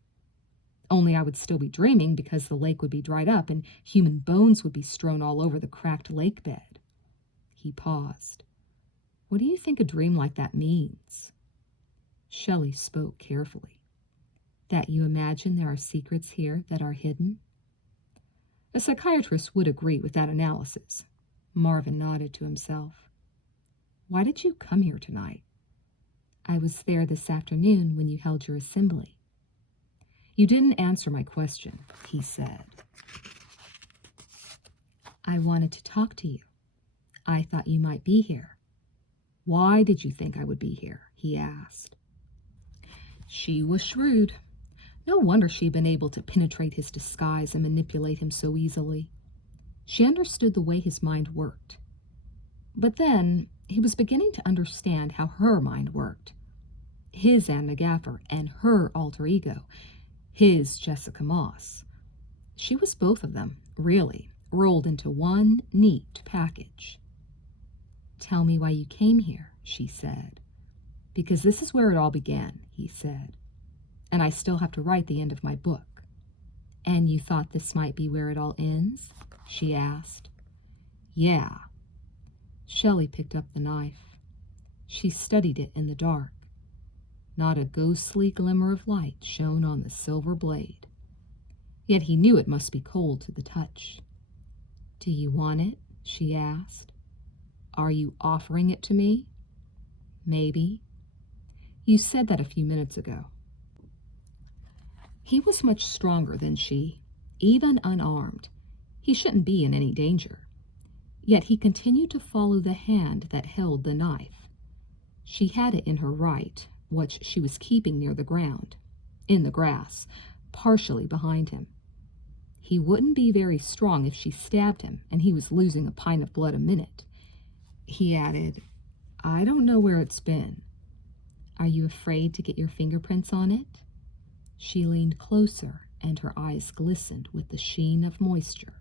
Only I would still be dreaming because the lake would be dried up and human bones would be strewn all over the cracked lake bed." He paused. "What do you think a dream like that means?" Shelley spoke carefully. "That you imagine there are secrets here that are hidden." A psychiatrist would agree with that analysis. Marvin nodded to himself. Why did you come here tonight? I was there this afternoon when you held your assembly. You didn't answer my question, he said. I wanted to talk to you. I thought you might be here. Why did you think I would be here? He asked. She was shrewd. No wonder she'd been able to penetrate his disguise and manipulate him so easily. She understood the way his mind worked. But then he was beginning to understand how her mind worked. His Anne McGaffert and her alter ego, his Jessica Moss. She was both of them, really, rolled into one neat package. Tell me why you came here, she said. Because this is where it all began, he said. And I still have to write the end of my book. And you thought this might be where it all ends? She asked. Yeah. Shelley picked up the knife. She studied it in the dark. Not a ghostly glimmer of light shone on the silver blade. Yet he knew it must be cold to the touch. Do you want it? She asked. Are you offering it to me? Maybe. You said that a few minutes ago. He was much stronger than she, even unarmed. He shouldn't be in any danger. Yet he continued to follow the hand that held the knife. She had it in her right, which she was keeping near the ground, in the grass, partially behind him. He wouldn't be very strong if she stabbed him, and he was losing a pint of blood a minute. He added, I don't know where it's been. Are you afraid to get your fingerprints on it? She leaned closer, and her eyes glistened with the sheen of moisture.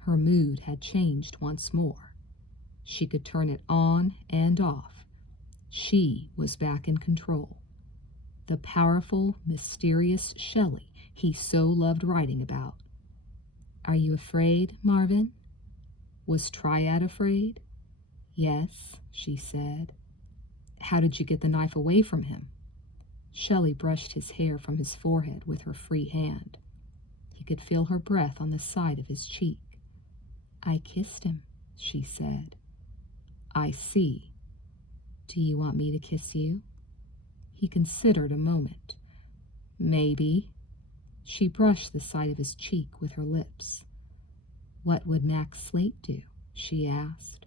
Her mood had changed once more. She could turn it on and off. She was back in control. The powerful, mysterious Shelley he so loved writing about. Are you afraid, Marvin? Was Triad afraid? Yes, she said. How did you get the knife away from him? Shelley brushed his hair from his forehead with her free hand. He could feel her breath on the side of his cheek. I kissed him, she said. I see. Do you want me to kiss you? He considered a moment. Maybe. She brushed the side of his cheek with her lips. What would Max Slate do? She asked.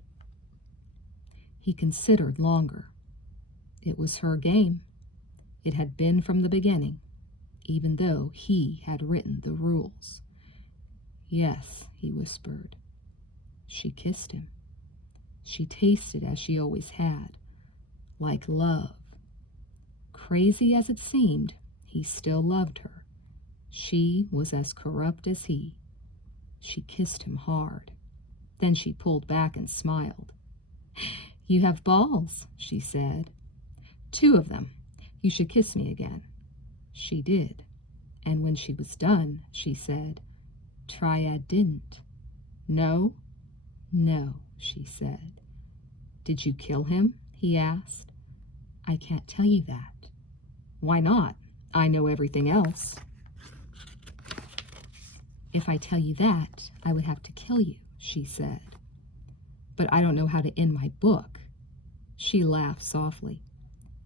He considered longer. It was her game. It had been from the beginning, even though he had written the rules. Yes, he whispered. She kissed him. She tasted as she always had, like love. Crazy as it seemed, he still loved her. She was as corrupt as he. She kissed him hard. Then she pulled back and smiled. You have balls, she said. 2 of them. You should kiss me again. She did. And when she was done, she said, Triad didn't. No? No, she said. Did you kill him? He asked. I can't tell you that. Why not? I know everything else. If I tell you that, I would have to kill you, she said. But I don't know how to end my book. She laughed softly,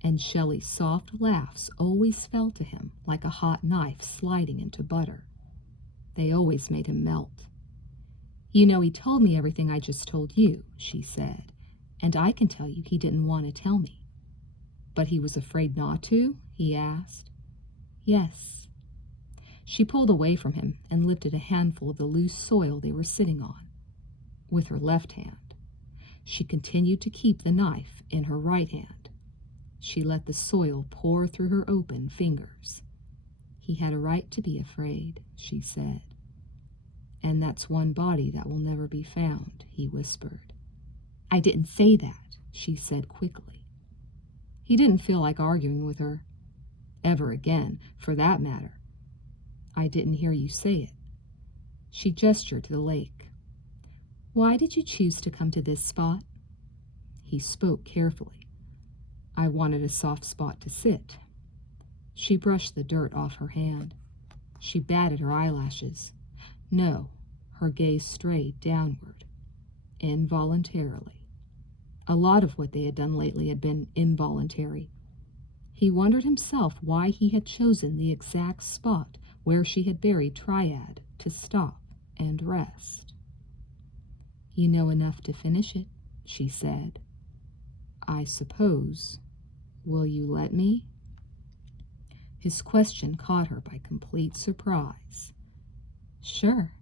and Shelley's soft laughs always fell to him like a hot knife sliding into butter. They always made him melt. You know, he told me everything I just told you, she said, and I can tell you he didn't want to tell me. But he was afraid not to? He asked. Yes. She pulled away from him and lifted a handful of the loose soil they were sitting on. With her left hand, she continued to keep the knife in her right hand. She let the soil pour through her open fingers. He had a right to be afraid, she said. And that's one body that will never be found, he whispered. I didn't say that, she said quickly. He didn't feel like arguing with her. Ever again, for that matter. I didn't hear you say it. She gestured to the lake. Why did you choose to come to this spot? He spoke carefully. I wanted a soft spot to sit. She brushed the dirt off her hand. She batted her eyelashes. No, Her gaze strayed downward, involuntarily. A lot of what they had done lately had been involuntary. He wondered himself why he had chosen the exact spot where she had buried Triad to stop and rest. "You know enough to finish it," she said. "I suppose. Will you let me?" His question caught her by complete surprise. "Sure,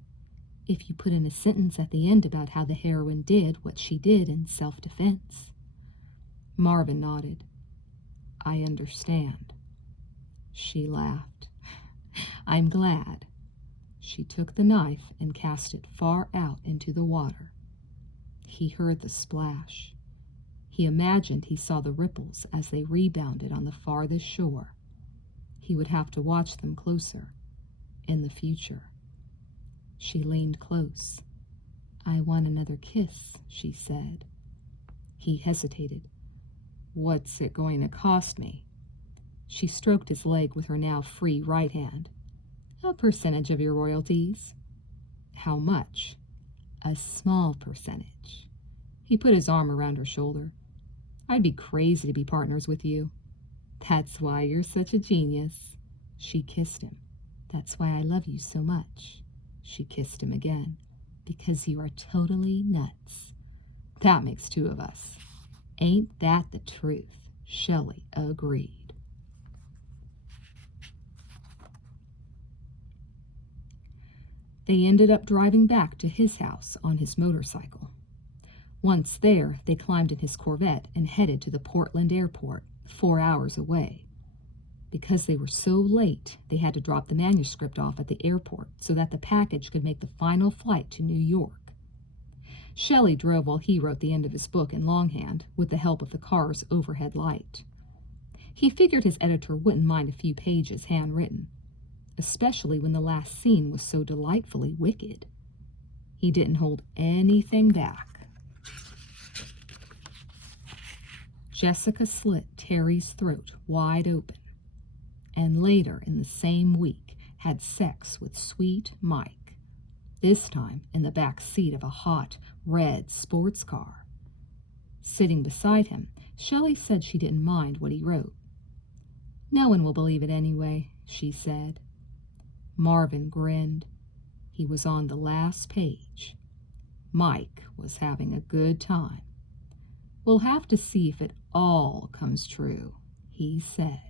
if you put in a sentence at the end about how the heroine did what she did in self-defense." Marvin nodded. "I understand." She laughed. "I'm glad." She took the knife and cast it far out into the water. He heard the splash. He imagined he saw the ripples as they rebounded on the farthest shore. He would have to watch them closer in the future. She leaned close. "I want another kiss," she said. He hesitated. "What's it going to cost me?" She stroked his leg with her now free right hand. "A percentage of your royalties." "How much?" "A small percentage." He put his arm around her shoulder. "I'd be crazy to be partners with you." "That's why you're such a genius." She kissed him. "That's why I love you so much." She kissed him again. "Because you are totally nuts." "That makes two of us." "Ain't that the truth?" Shelley agreed. They ended up driving back to his house on his motorcycle. Once there, they climbed in his Corvette and headed to the Portland airport, 4 hours away. Because they were so late, they had to drop the manuscript off at the airport so that the package could make the final flight to New York. Shelley drove while he wrote the end of his book in longhand with the help of the car's overhead light. He figured his editor wouldn't mind a few pages handwritten, especially when the last scene was so delightfully wicked. He didn't hold anything back. Jessica slit Terry's throat wide open, and later in the same week had sex with sweet Mike, this time in the back seat of a hot, red sports car. Sitting beside him, Shelley said she didn't mind what he wrote. "No one will believe it anyway," she said. Marvin grinned. He was on the last page. Mike was having a good time. "We'll have to see if it all comes true," he said.